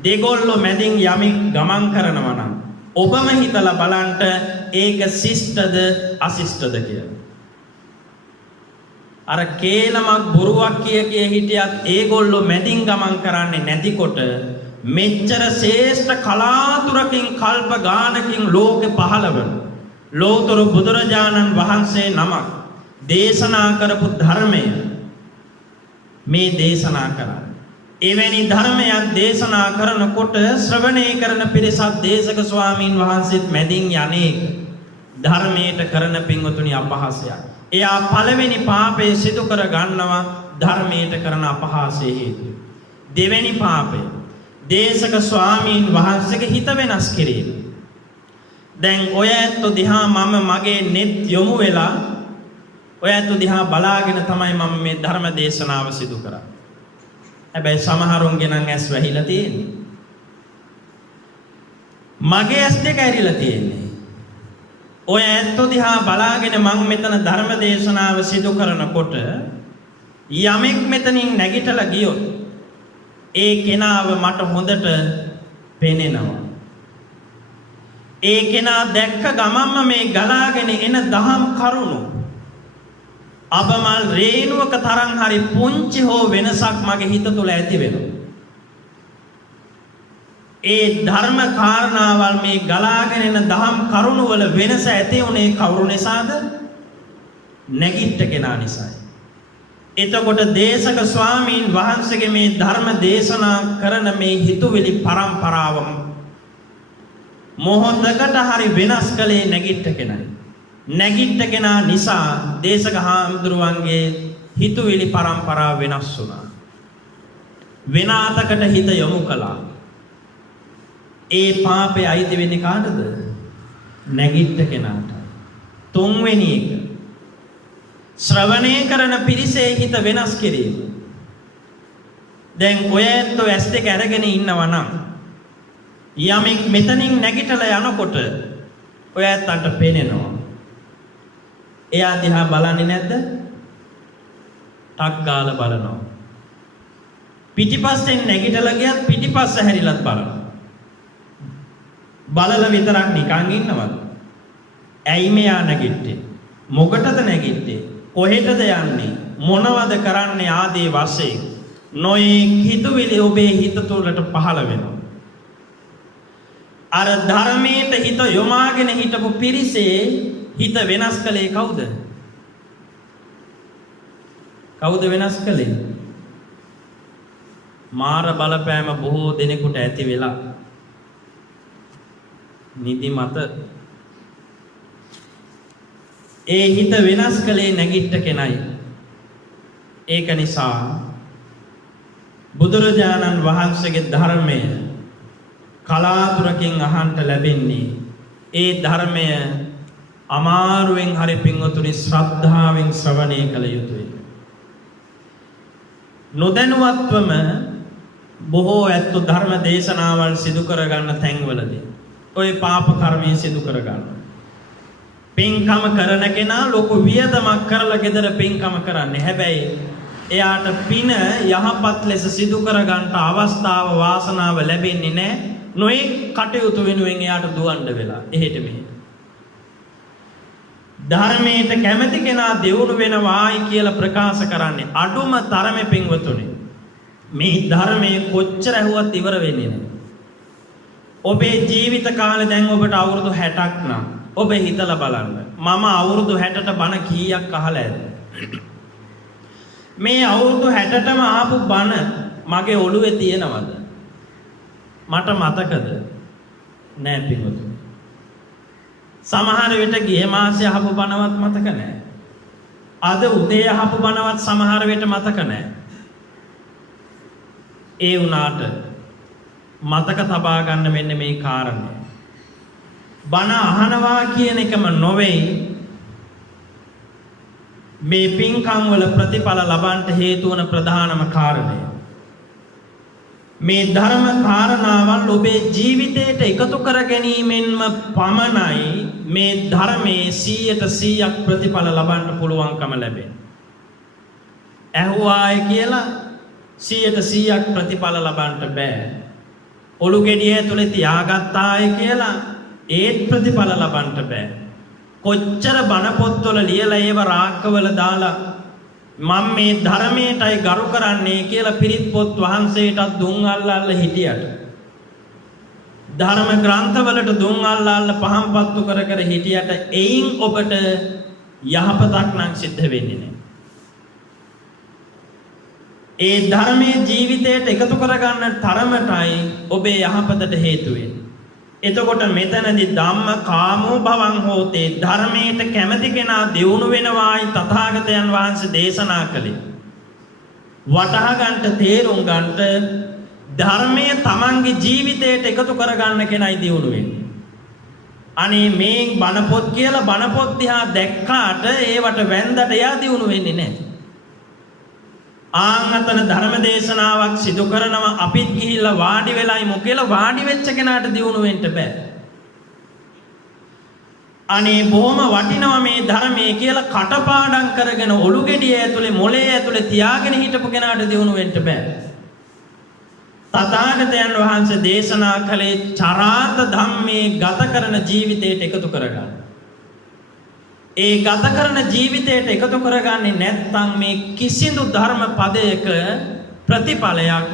දෙගොල්ලෝ මැදින් යමින් ගමන් කරනවා නම් ඔබම හිතලා බලන්න ඒක ශිෂ්ටද අශිෂ්ටද කියලා. අර කේලමක් බොරුවක් කිය හිටියත් ඒගොල්ලෝ මැදින් ගමන් කරන්නේ නැතිකොට මෙච්චර ශ්‍රේෂ්ඨ කලාතුරකින් කල්ප ගානකින් ලෝකෙ පහළ වෙන ලෝතර බුදුරජාණන් වහන්සේ නමක් දේශනා කරපු ධර්මය මේ දේශනා කරා. එවැනි ධර්මයක් දේශනා කරනකොට ශ්‍රවණය කරන පිරිසක් දේශක ස්වාමීන් වහන්සේත් මැදින් යන්නේක ධර්මයට කරන පින්වතුනි අපහාසයක්. එයා පළවෙනි පාපේ සිදු කර ගන්නවා ධර්මයට කරන අපහාසයේ හේතුව. දෙවෙනි පාපේ දේශක ස්වාමීන් වහන්සේගේ හිත වෙනස් කිරීම. දැන් ඔය ඇත්ත දිහා මම මගේ net යොමු වෙලා ඔය ඇත්ත දිහා බලාගෙන තමයි මම මේ ධර්ම දේශනාව සිදු කරන්නේ. හැබැයි සමහරුන්ගේ නම් ඇස් වැහිලා තියෙන්නේ. මගේ ඇස් දෙක ඇරිලා තියෙන්නේ. ඔය ඇත්ත දිහා බලාගෙන මම මෙතන ධර්ම දේශනාව සිදු කරනකොට යමෙක් මෙතනින් නැගිටලා ගියොත් ඒ කෙනාව මට හොඳට පේනෙනවා. ඒ කෙනා දැක්ක ගමන්ම මේ ගලාගෙන එන දහම් කරුණු අබමල් රේණුවක තරම් හරි පුංචි හෝ වෙනසක් මගේ හිත තුළ ඇති වෙනවා. ඒ ධර්ම කාරණාවල් මේ ගලාගෙන එන දහම් කරුණු වල වෙනස ඇති උනේ කවුරු නිසාද? නැගිට කෙනා නිසායි. එතකොට දේශක ස්වාමීන් වහන්සේගේ මේ ධර්ම දේශනා කරන මේ හිතුවිලි පරම්පරාවම මොහොතකට හරි වෙනස් කළේ නැගිට කෙනයි. නැගිට කෙනා නිසා දේශක හාමුදුරුවන්ගේ හිතුවිලි පරම්පරාව වෙනස් වුණා. විනාතකට හිත යොමු කළා. ඒ පාපේ අයිති වෙන්නේ කාටද? නැගිට කෙනාට. තුන්වෙනි එක ශ්‍රවණය කරන පිරිසේ හිත වෙනස් කිරීම. දැන් ඔය ඇත්තෝ ඇස් දෙක අරගෙන ඉන්නවා නම් යමෙක් මෙතනින් නැගිටලා යනකොට ඔය ඇත්තන්ට පේනෙනවා. එයා දිහා බලන්නේ නැද්ද? ටක් ගාලා බලනවා. පිටිපස්සෙන් නැගිටලා ගියත් පිටිපස්ස හැරිලත් බලනවා. බලලා විතරක් නිකන් ඉන්නවද? ඇයි මෙයා නැගිට්ටේ? මොකටද නැගිට්ටේ? කොහෙටද යන්නේ? මොනවද කරන්නේ ආදී වශයෙන් නොයෙක් හිතුවිලි ඔබේ හිත තුළට පහළ වෙනවා. අර ධර්මයට හිත යොමාගෙන හිටපු පිරිසේ හිත වෙනස් කළේ කවුද? කවුද වෙනස් කළේ? මාර බලපෑම බොහෝ දෙනෙකුට ඇති වෙලා නිදි මත ඒ හිත වෙනස් කළේ නැගිට කෙනයි. ඒක නිසා බුදුරජාණන් වහන්සේගේ ධර්මය කලාතුරකින් අහන්න ලැබෙන්නේ ඒ ධර්මය අමාරුවෙන් හරි පින්වතුනි ශ්‍රද්ධාවෙන් ශ්‍රවණය කළ යුතුයි. නොදැනුවත්වම බොහෝ ඇත්තෝ ධර්ම දේශනාවල් සිදු කරගන්න තැන්වලදී ඔය පාප කර්මය සිදු කරගන්න. පින්කම කරන කෙනා ලොකු වියදමක් කරලා gedara පින්කම කරන්නේ. හැබැයි එයාට පින යහපත් ලෙස සිදු කරගන්න අවස්ථාව වාසනාව ලැබෙන්නේ නැහැ. නොඑක් කටයුතු වෙනුවෙන් එයාට දුවන්න වෙලා එහෙට මෙහෙට. ධර්මයට කැමති කෙනා දෙවුණු වෙනවායි කියලා ප්‍රකාශ කරන්නේ අඩුම තරමේ පින්වතුනි. මේ ධර්මයේ කොච්චර ඇහුවත් ඉවර වෙන්නේ නැහැ. ඔබේ ජීවිත කාලේ දැන් ඔබට අවුරුදු 60ක් නම් ඔබ හිතලා බලන්න. මම අවුරුදු 60ට බණ කීයක් අහලා ඇද්ද? මේ අවුරුදු 60ටම ආපු බණ මගේ ඔළුවේ තියෙනවද? මට මතකද? නෑ පිටුතු. සමහර විට ගිය මාසේ අහපු බණවත් මතක නෑ. අද උදේ අහපු බණවත් සමහර විට මතක නෑ. ඒ වුණාට මතක තබා ගන්න මෙන්න මේ කාරණය. බණ අහනවා කියන එකම නොවේ මේ පින්කම් වල ප්‍රතිඵල ලබන්න හේතු වන ප්‍රධානම කාරණය. මේ ධර්ම කාරණාවල් ඔබේ ජීවිතයට එකතු කර ගැනීමෙන්ම පමණයි මේ ධර්මයේ 100% ප්‍රතිඵල ලබන්න පුළුවන්කම ලැබෙන්නේ. ඇහුවාය කියලා 100% ප්‍රතිඵල ලබන්න බෑ. ඔලු ගෙඩිය ඇතුලේ තියාගත්තාය කියලා ඒත් ප්‍රතිඵල ලබන්න බෑ. කොච්චර බණ පොත්වල ලියලා ඒව රාක්කවල දාලා මම මේ ධර්මයටයි ගරු කරන්නේ කියලා පිරිත් පොත් වහන්සේටත් දුන් අල්ලල්ල හිටියට ධර්ම ග්‍රන්ථවලට දුන් අල්ලල්ල පහම්පත්තු කර කර හිටියට එයින් ඔබට යහපතක් නම් සිද්ධ වෙන්නේ නැහැ. ඒ ධර්මයේ ජීවිතයට එකතු කරගන්න තරමටයි ඔබේ යහපතට හේතු වෙන්නේ. එතකොට මෙතනදී ධම්ම කාමෝ භවං හෝතේ ධර්මයට කැමති කෙනා දියුණු වෙනවායි තථාගතයන් වහන්සේ දේශනා කළේ. වටහා ගන්නට තේරුම් ගන්නට ධර්මයේ තමන්ගේ ජීවිතයට එකතු කරගන්න කෙනයි දියුණු වෙන්නේ. අනේ මේ බණ පොත් කියලා බණ පොත් දිහා දැක්කාට ඒවට වැන්දට එයා දියුණු වෙන්නේ නැහැ. ආංගතන ධර්ම දේශනාවක් සිදු කරනවා අපිත් ගිහිල්ලා වාඩි වෙලයි මොකේලා වාඩි වෙච්ච කෙනාට දියුණු වෙන්න බෑ. අනේ බොහොම වටිනවා මේ ධර්මයේ කියලා කටපාඩම් කරගෙන ඔලු ගෙඩිය ඇතුලේ මොලේ ඇතුලේ තියාගෙන හිටපු කෙනාට දියුණු වෙන්න බෑ. තථාගතයන් වහන්සේ දේශනා කළේ චරාත ධම්මේ ගත කරන ජීවිතයට එකතු කරගන්න. ඒ ගත කරන ජීවිතයට එකතු කරගන්නේ නැත්නම් මේ කිසිදු ධර්ම පදයක ප්‍රතිඵලයක්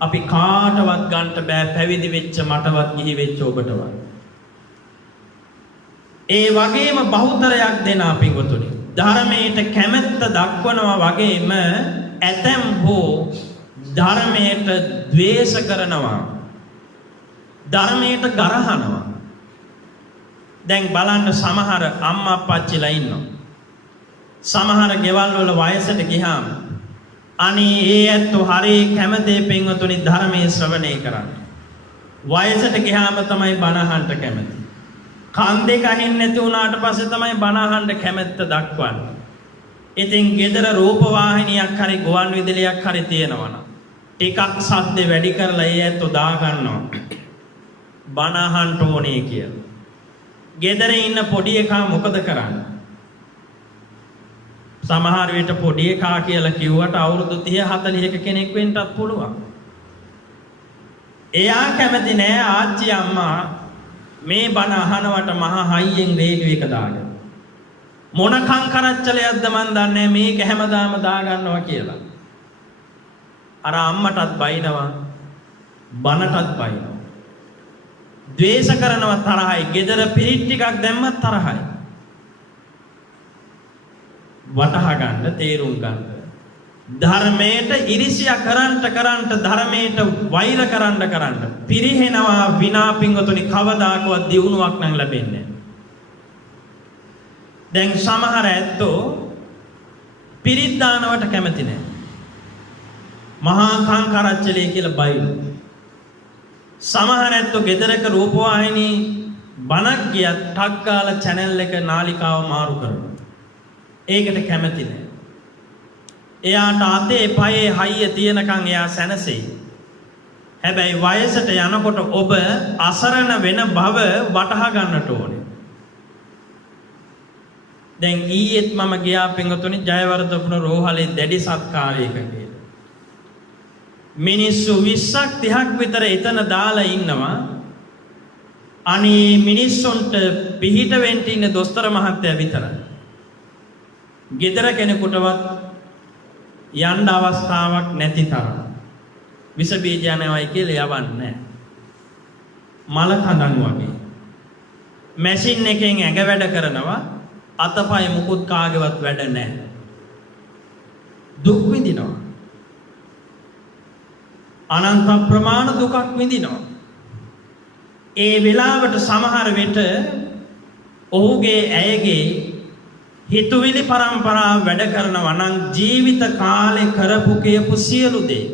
අපි කාටවත් ගන්නට බෑ පැවිදි වෙච්ච මටවත් ගිහි වෙච්ච ඔබටවත්. ඒ වගේම බහුතරයක් දෙන පින්වතුනි ධර්මයට කැමැත්ත දක්වනවා වගේම ඇතැම් හෝ ධර්මයට ද්වේෂ කරනවා ධර්මයට ගරහනවා. දැන් බලන්න සමහර අම්මා අප්පච්චිලා ඉන්නවා. සමහර ගෙවල් වල වයසට ගියාම අනේ ඒ ඇත්තෝ හරිය කැමතේ පින්වතුනි ධර්මයේ ශ්‍රවණය කරන්න. වයසට ගියාම තමයි බණ අහන්න කැමති. කන් දෙක අහින්න නැති වුණාට පස්සේ තමයි බණ අහන්න කැමැත්ත දක්වන්නේ. ඉතින් ගෙදර රූප වාහිනියක් හරි ගුවන් විදුලියක් හරි තියෙනවනම් ටිකක් සද්ද වැඩි කරලා ඒ ඇත්තෝ දා ගන්නවා. බණ අහන්න ඕනේ කියලා. ගෙදර ඉන්න පොඩි එකා මොකද කරන්නේ? සමහර විට පොඩි එකා කියලා කිව්වට අවුරුදු 30 40ක කෙනෙක් වෙන්නත් පුළුවන්. එයා කැමති නෑ ආච්චි අම්මා මේ බණ අහනවට මහා හයියෙන් රේඩියෝ එක දාගෙන. මොන කං කරච්චලයක්ද මන් දන්නේ මේක හැමදාම දා ගන්නවා කියලා. අර අම්මටත් බයිනවා බනටත් බයිනවා. ද්වේෂ කරනවා තරහයි. ගෙදර පිරිත් ටිකක් දැම්මත් තරහයි. වටහා ගන්න තේරුම් ගන්න. ධර්මයට ඉරිසියා කරන්ට ධර්මයට වෛර කරන්න පිරිහෙනවා විනා පිංගතුනි කවදාකවත් දියුණුවක් නම් ලැබෙන්නේ නැහැ. දැන් සමහර ඇත්තෝ පිරිත් දානවට කැමති නැහැ. මහා කාංකරච්චලේ කියලා බයිලු. සමහර ඇත්තෝ ගෙදරක රූපවාහිනී බණක් ගියත් ටක් ගාලා channel එක නාලිකාව මාරු කරනවා. ඒකට කැමති නැහැ. එයාට අතේ පයේ හයිය තියනකන් එයා සැනසෙයි. හැබැයි වයසට යනකොට ඔබ අසරණ වෙන බව වටහා ගන්නට ඕනේ. දැන් ඊයේත් මම ගියා පින්වතුනි ජයවර්ධන රෝහලේ දැඩි සත්කාරයකට. මිනිස්සු 20ක් 30ක් විතර එතන දාලා ඉන්නවා. අනේ මිනිස්සුන්ට පිහිට වෙන්න ඉන්න දොස්තර මහත්තයා විතරයි. ගෙදර කෙනෙකුටවත් යන්න අවස්ථාවක් නැති තරම්. විස බීජ යනවායි කියලා යවන්නේ නැහැ. මල කඳන් වගේ. මැෂින් එකෙන් ඇඟ වැඩ කරනවා. අතපය මුකුත් කාගේවත් වැඩ නැහැ. දුක් විඳිනවා. අනන්ත ප්‍රමාණ දුකක් විඳිනවා. ඒ වෙලාවට සමහර විට ඔහුගේ ඇයගේ හිතුවිලි පරම්පරාව වැඩ කරනවා නම් ජීවිත කාලේ කරපු කියපු සියලු දේ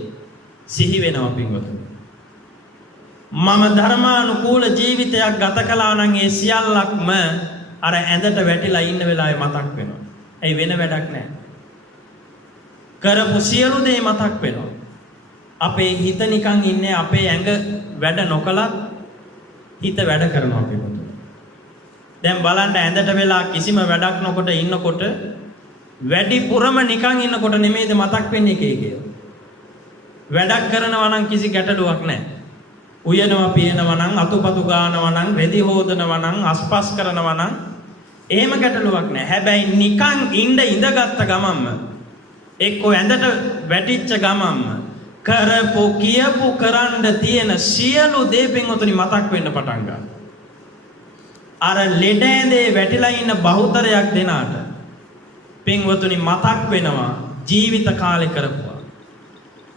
සිහි වෙනවා පින්වතුනි. මම ධර්මානුකූල ජීවිතයක් ගත කළා නම් ඒ සියල්ලක්ම අර ඇඳට වැටිලා ඉන්න වෙලාවේ මතක් වෙනවා. ඒ වෙන වැඩක් නැහැ. කරපු සියලු දේ මතක් වෙනවා. අපේ හිත නිකන් ඉන්නේ අපේ ඇඟ වැඩ නොකලත් හිත වැඩ කරනවා පිටුතුන. දැන් බලන්න ඇඳට වෙලා කිසිම වැඩක් නොකොට ඉන්නකොට වැඩිපුරම නිකන් ඉන්නකොට නෙමෙයිද මතක් වෙන්නේ කියලා. වැඩක් කරනවා නම් කිසි ගැටලුවක් නැහැ. උයනවා පියනවා නම් අතුපතු ගානවා නම් රෙදි හොදනවා නම් අස්පස් කරනවා නම් එහෙම ගැටලුවක් නැහැ. හැබැයි නිකන් ඉඳගත්ත ගමන්ම එක්කෝ ඇඳට වැටිච්ච ගමන්ම කරපු කියපු කරන්න තියෙන සියලු දේ පින්වතුනි මතක් වෙන්න පටන් ගන්නවා. අර ලෙඩ ඇඳේ වැටිලා ඉන්න බහුතරයක් දෙනාට පින්වතුනි මතක් වෙනවා ජීවිත කාලේ කරපුවා.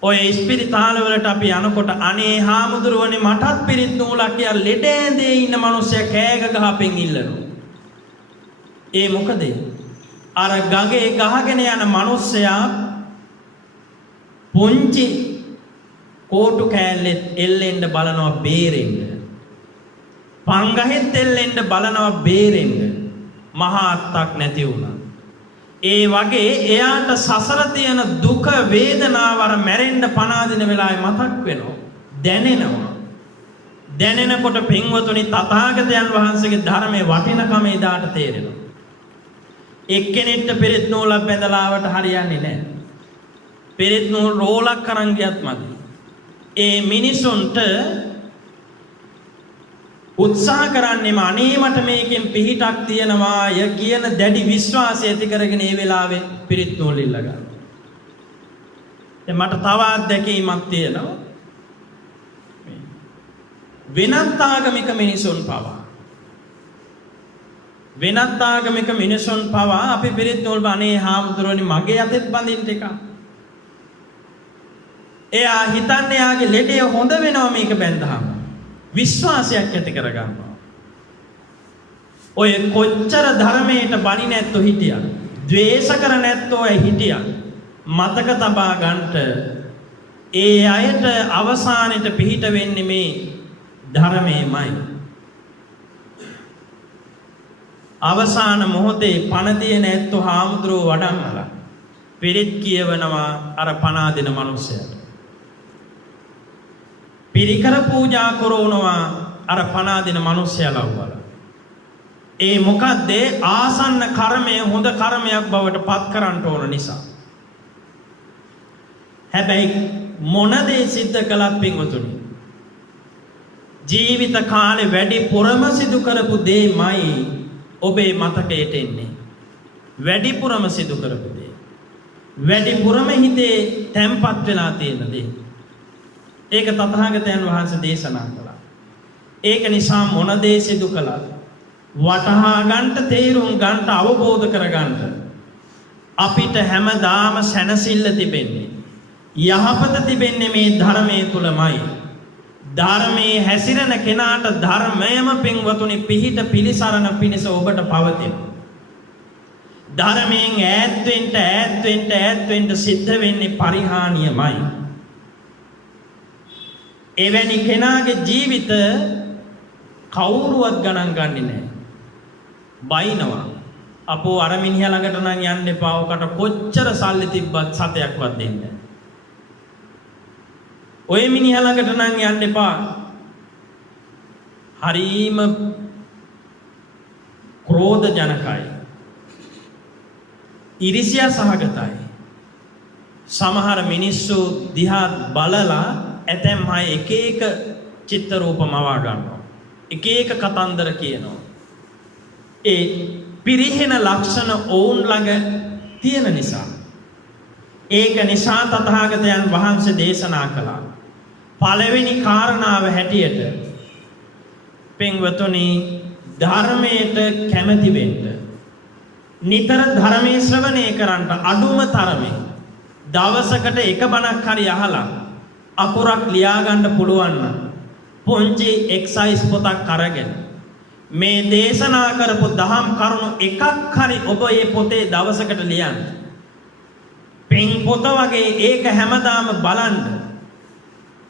ඔය ස්පිරිතාල වලට අපි යනකොට අනේ හාමුදුරුවනේ මටත් පිරිත් නූලක් කියලා ලෙඩ ඇඳේ ඉන්න මිනිස්සයා කෑග ගහපෙන් ඉල්ලනවා. ඒ මොකද? අර ගඟේ ගහගෙන යන මිනිස්සයා පොන්චි කෝටු කෑල්ලෙත් එල්ලෙන්න බලනවා බේරෙන්න. පංගහෙත් එල්ලෙන්න බලනවා බේරෙන්න. මහා අත්තක් නැති වුණා. ඒ වගේ එයාට සසර තියෙන දුක වේදනාව අර මැරෙන්න පණ අදින වෙලාවේ මතක් වෙනවා. දැනෙනවා. දැනෙනකොට පින්වතුනි තථාගතයන් වහන්සේගේ ධර්මයේ වටිනකම එදාට තේරෙනවා. එක්කෙනෙක්ට පිරිත් නූලක් බැඳලා ආවට හරියන්නේ නැහැ. පිරිත් නූල් රෝලක් අරන් ගියත් මදි. ඒ මිනිසුන්ට උත්සාහ කරන්නේම අනේ මට මේකෙන් පිහිටක් තියනවා ය කියන දැඩි විශ්වාසය ඇති කරගෙන ඒ වෙලාවේ පිරිත් නූල් ඉල්ල ගන්නවා. දැන් මට තව අත්දැකීමක් තියෙනවා. වෙනත් ආගමික මිනිසුන් පවා අපි පිරිත් නූල් අනේ හාමුදුරුවනේ මගේ අතෙත් බඳින්න එක. එයා හිතන්නේ යාගේ ලෙඩේ හොඳ වෙනවා මේක බැඳහම. විශ්වාසයක් ඇති කර ගන්නවා. ඔය කොච්චර ධර්මයට බණි නැත්තෝ හිටියත්, ද්වේෂ කර නැත්තෝ හිටියත් මතක තබා ගන්නට ඒ අයට අවසානෙට පිහිට වෙන්නේ මේ ධර්මයේමයි. අවසාන මොහොතේ පණ තියෙන ඇත්තෝ හාමුදුරුවෝ වඩම්මලා පිරිත් කියවනවා අර පණ අදින මිනිස්සයාට. පිරිකර පූජා කරනවා අර පණ අදින මිනිස්සයා ලව්වලා. ඒ මොකද්ද? ආසන්න කර්මය හොඳ කර්මයක් බවට පත් කරන්න ඕන නිසා. හැබැයි මොන දේ සිද්ධ කළත් පින්වතුනි ජීවිත කාලේ වැඩිපුරම සිදු කරපු දෙයමයි ඔබේ මතකයට එන්නේ. වැඩිපුරම සිදු කරපු දේ. වැඩිපුරම හිතේ තැම්පත් වෙලා තියෙන දේ. ඒක තථාගතයන් වහන්සේ දේශනා කළා. ඒක නිසා මොන දේ සිදු කළත් වටහා ගන්නට, තේරුම් ගන්නට, අවබෝධ කර ගන්නට අපිට හැමදාම සැනසෙල්ල තිබෙන්නේ. යහපත තිබෙන්නේ මේ ධර්මයේ තුලමයි. ධර්මයේ හැසිරෙන කෙනාට ධර්මයම පින්වතුනි පිහිට පිලිසරණ පිණිස ඔබට පවතින. ධර්මයෙන් ඈත් වෙන්න සිද්ධ වෙන්නේ පරිහානියමයි. එවැනි කෙනාගේ ජීවිත කවුරුවත් ගණන් ගන්නේ නැහැ. බයිනවා. අපෝ අර මිනිහා ළඟට නම් යන්න එපා. ඔකට කොච්චර සල්ලි තිබ්බත් සතයක්වත් දෙන්නේ නැහැ. ඔය මිනිහා ළඟට නම් යන්න එපා. හරීම ක්‍රෝධ ජනකයි. ඉරිසියා සහගතයි. සමහර මිනිස්සු දිහා බලලා ඇතැම් අය එක එක චිත්ත රූප මවා ගන්නවා. එක එක කතන්දර කියනවා. ඒ පිරිහෙන ලක්ෂණ ඔවුන් ළඟ තියෙන නිසා. ඒක නිසා තථාගතයන් වහන්සේ දේශනා කළා. පළවෙනි කාරණාව හැටියට පින්වතුනි ධර්මයට කැමැති වෙන්න. නිතර ධර්මයේ ශ්‍රවණය කරන්න අඩුම තරමේ දවසකට එක බණක් හරි අහලා අකුරක් ලියා ගන්න පුළුවන් නම් පොන්චි එක්සයිස් පොතක් අරගෙන මේ දේශනා කරපු දහම් කරුණු එකක් හරි ඔබ මේ පොතේ දවසකට ලියන්න. පින් පොත වගේ ඒක හැමදාම බලන්න.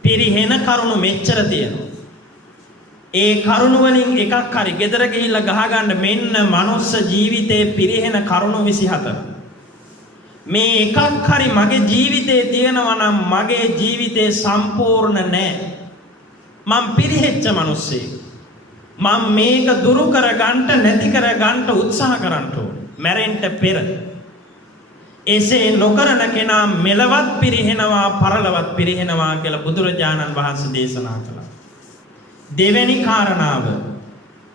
පිරිහෙන කරුණු මෙච්චර තියෙනවා. ඒ කරුණු වලින් එකක් හරි ගෙදර ගිහිල්ලා ගහ ගන්න මෙන්න මනුස්ස ජීවිතේ පිරිහෙන කරුණු 24. මේ එකක් හරි මගේ ජීවිතේ තියෙනවා නම් මගේ ජීවිතේ සම්පූර්ණ නැහැ. මම පිරිහෙච්ච මිනිස්සෙක්. මම මේක දුරු කර ගන්නට නැති කර ගන්නට උත්සාහ කරන්න ඕනේ. මැරෙන්න පෙර. එසේ නොකරන කෙනා මෙලවත් පිරිහෙනවා පරලවත් පිරිහෙනවා කියලා බුදුරජාණන් වහන්සේ දේශනා කළා. දෙවෙනි කාරණාව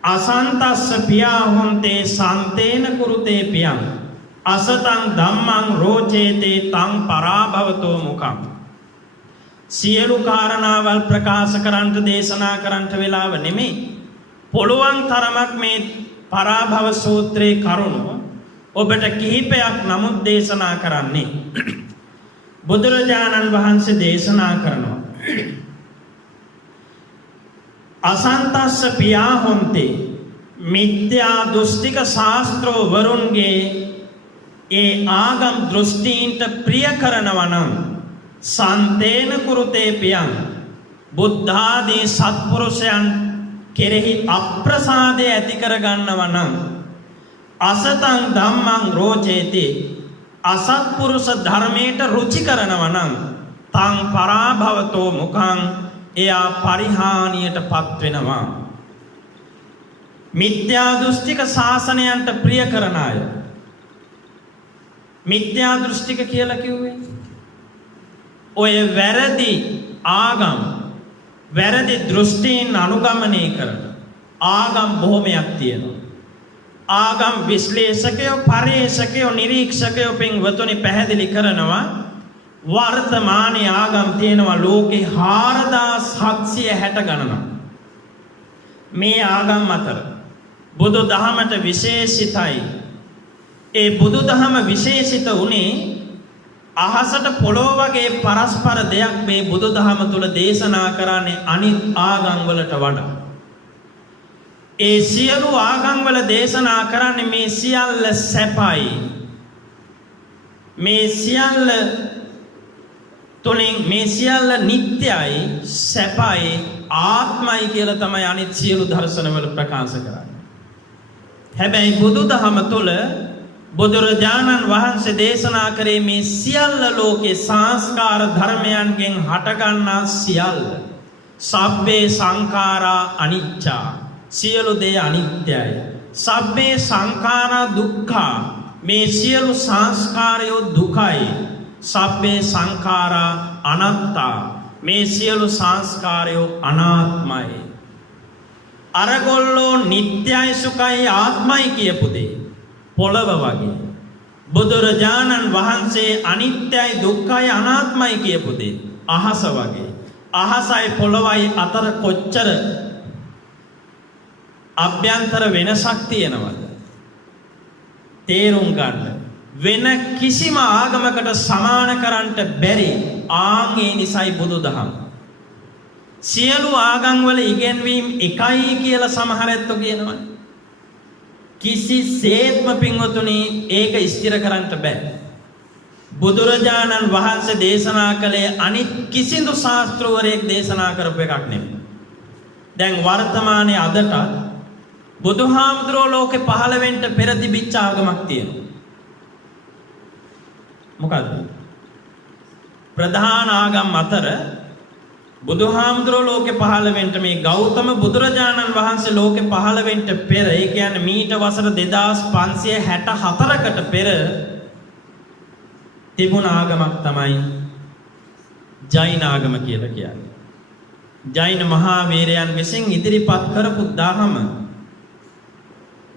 අසන්තස්ස පියා හොන්තේ සන්තේන කුරුතේ පියං අසතං ධම්මං රෝචේතේ තං පරාභවතෝ මුඛං. සියලු කාරණාවල් ප්‍රකාශ කරන්ට දේශනා කරන්ට වෙලාව නෙමෙයි. පොළුවන් තරමක් මේ පරාභව සූත්‍රයේ කරුණු ඔබට කිහිපයක් නමුත් දේශනා කරන්නේ. බුදුරජාණන් වහන්සේ දේශනා කරනවා අසන්තස්ස පියා හොන්තේ මිත්‍යා දෘෂ්ටික ශාස්ත්‍රෝ වරුන්ගේ ඒ ආගම් දෘෂ්ටීන්ට ප්‍රිය කරනවා නම් සන්තේන කුරුතේ පියං බුද්ධාදී සත්පුරුෂයන් කෙරෙහි අප්‍රසාදය ඇති කර ගන්නවා නම් අසතං ධම්මං රෝචේති අසත්පුරුෂ ධර්මයට රුචි කරනවා නම් තං පරාභවතෝ මුඛං එයා පරිහානියටපත් වෙනවා. මිත්‍යා දෘෂ්ටික ශාසනයන්ට ප්‍රිය කරන අය. මිත්‍යා දෘෂ්ටික කියලා කිව්වේ ඔය වැරදි ආගම් වැරදි දෘෂ්ටීන් අනුගමනය කරන ආගම් බොහොමයක් තියෙනවා. ආගම් විශ්ලේෂකයෝ පරිේශකයෝ නිරීක්ෂකයෝ පින්වතුනි පැහැදිලි කරනවා වර්තමානයේ ආගම් තියෙනවා ලෝකේ 4760 ගණනක්. මේ ආගම් අතර බුදු දහමට විශේෂිතයි. ඒ බුදු දහම විශේෂිත උනේ අහසට පොළොව වගේ පරස්පර දෙයක් මේ බුදු දහම තුල දේශනා කරන්නේ අනිත් ආගම් වලට වඩා. ඒ සියලු ආගම් වල දේශනා කරන්නේ මේ සියල්ල සැපයි. මේ සියල්ල තුලින් මේ සියල්ල නිට්ටයයි සැපයි ආත්මයි කියලා තමයි අනිත් සියලු දර්ශනවල ප්‍රකාශ කරන්නේ. හැබැයි බුදුදහම තුල බුදුරජාණන් වහන්සේ දේශනා කරේ මේ සියල්ල ලෝකේ සංස්කාර ධර්මයන්ගෙන් හටගන්නා සියල්ල සබ්බේ සංඛාරා අනිච්චා සියලු දේ අනිත්‍යයි. සබ්බේ සංඛාරා දුක්ඛා මේ සියලු සංස්කාරයෝ දුකයි. සබ්බේ සංඛාරා අනාත්තා මේ සියලු සංස්කාරයෝ අනාත්මයි. අරගොල්ලෝ නිට්ටයයි සුඛයි ආත්මයි කියපු දේ පොළව වගේ. බුදුරජාණන් වහන්සේ අනිත්‍යයි දුක්ඛයි අනාත්මයි කියපු දේ අහස වගේ. අහසයි පොළවයි අතර කොච්චර අභ්‍යන්තර වෙනසක් තියෙනවද? තේරුම් ගන්න. වෙන කිසිම ආගමකට සමාන කරන්නට බැරි ආන්ගේ නිසයි බුදුදහම. සියලු ආගම් වල ඉගෙනවීම එකයි කියලා සමහර ඇත්තෝ කියනවා. කිසිසේත්ම පින්වතුනි ඒක ස්ථිර කරන්න බෑ. බුදුරජාණන් වහන්සේ දේශනා කළේ අනිත් කිසිදු ශාස්ත්‍රවරයෙක් දේශනා කරපු එකක් නෙමෙයි. දැන් වර්තමානයේ අදට බුදුහාමුදුරුවෝ ලෝකේ පහළ වෙන්න පෙර තිබිච්ච ආගමක් තියෙනවා. මොකද්ද? ප්‍රධාන ආගම් අතර බුදුහාමුදුරුවෝ ලෝකේ පහළ වෙන්න මේ ගෞතම බුදුරජාණන් වහන්සේ ලෝකේ පහළ වෙන්න පෙර, ඒ කියන්නේ මීට වසර 2564කට පෙර තිබුණ ආගමක් තමයි ජෛන ආගම කියලා කියන්නේ. ජෛන මහා වීරයන් විසින් ඉදිරිපත් කරපු දහම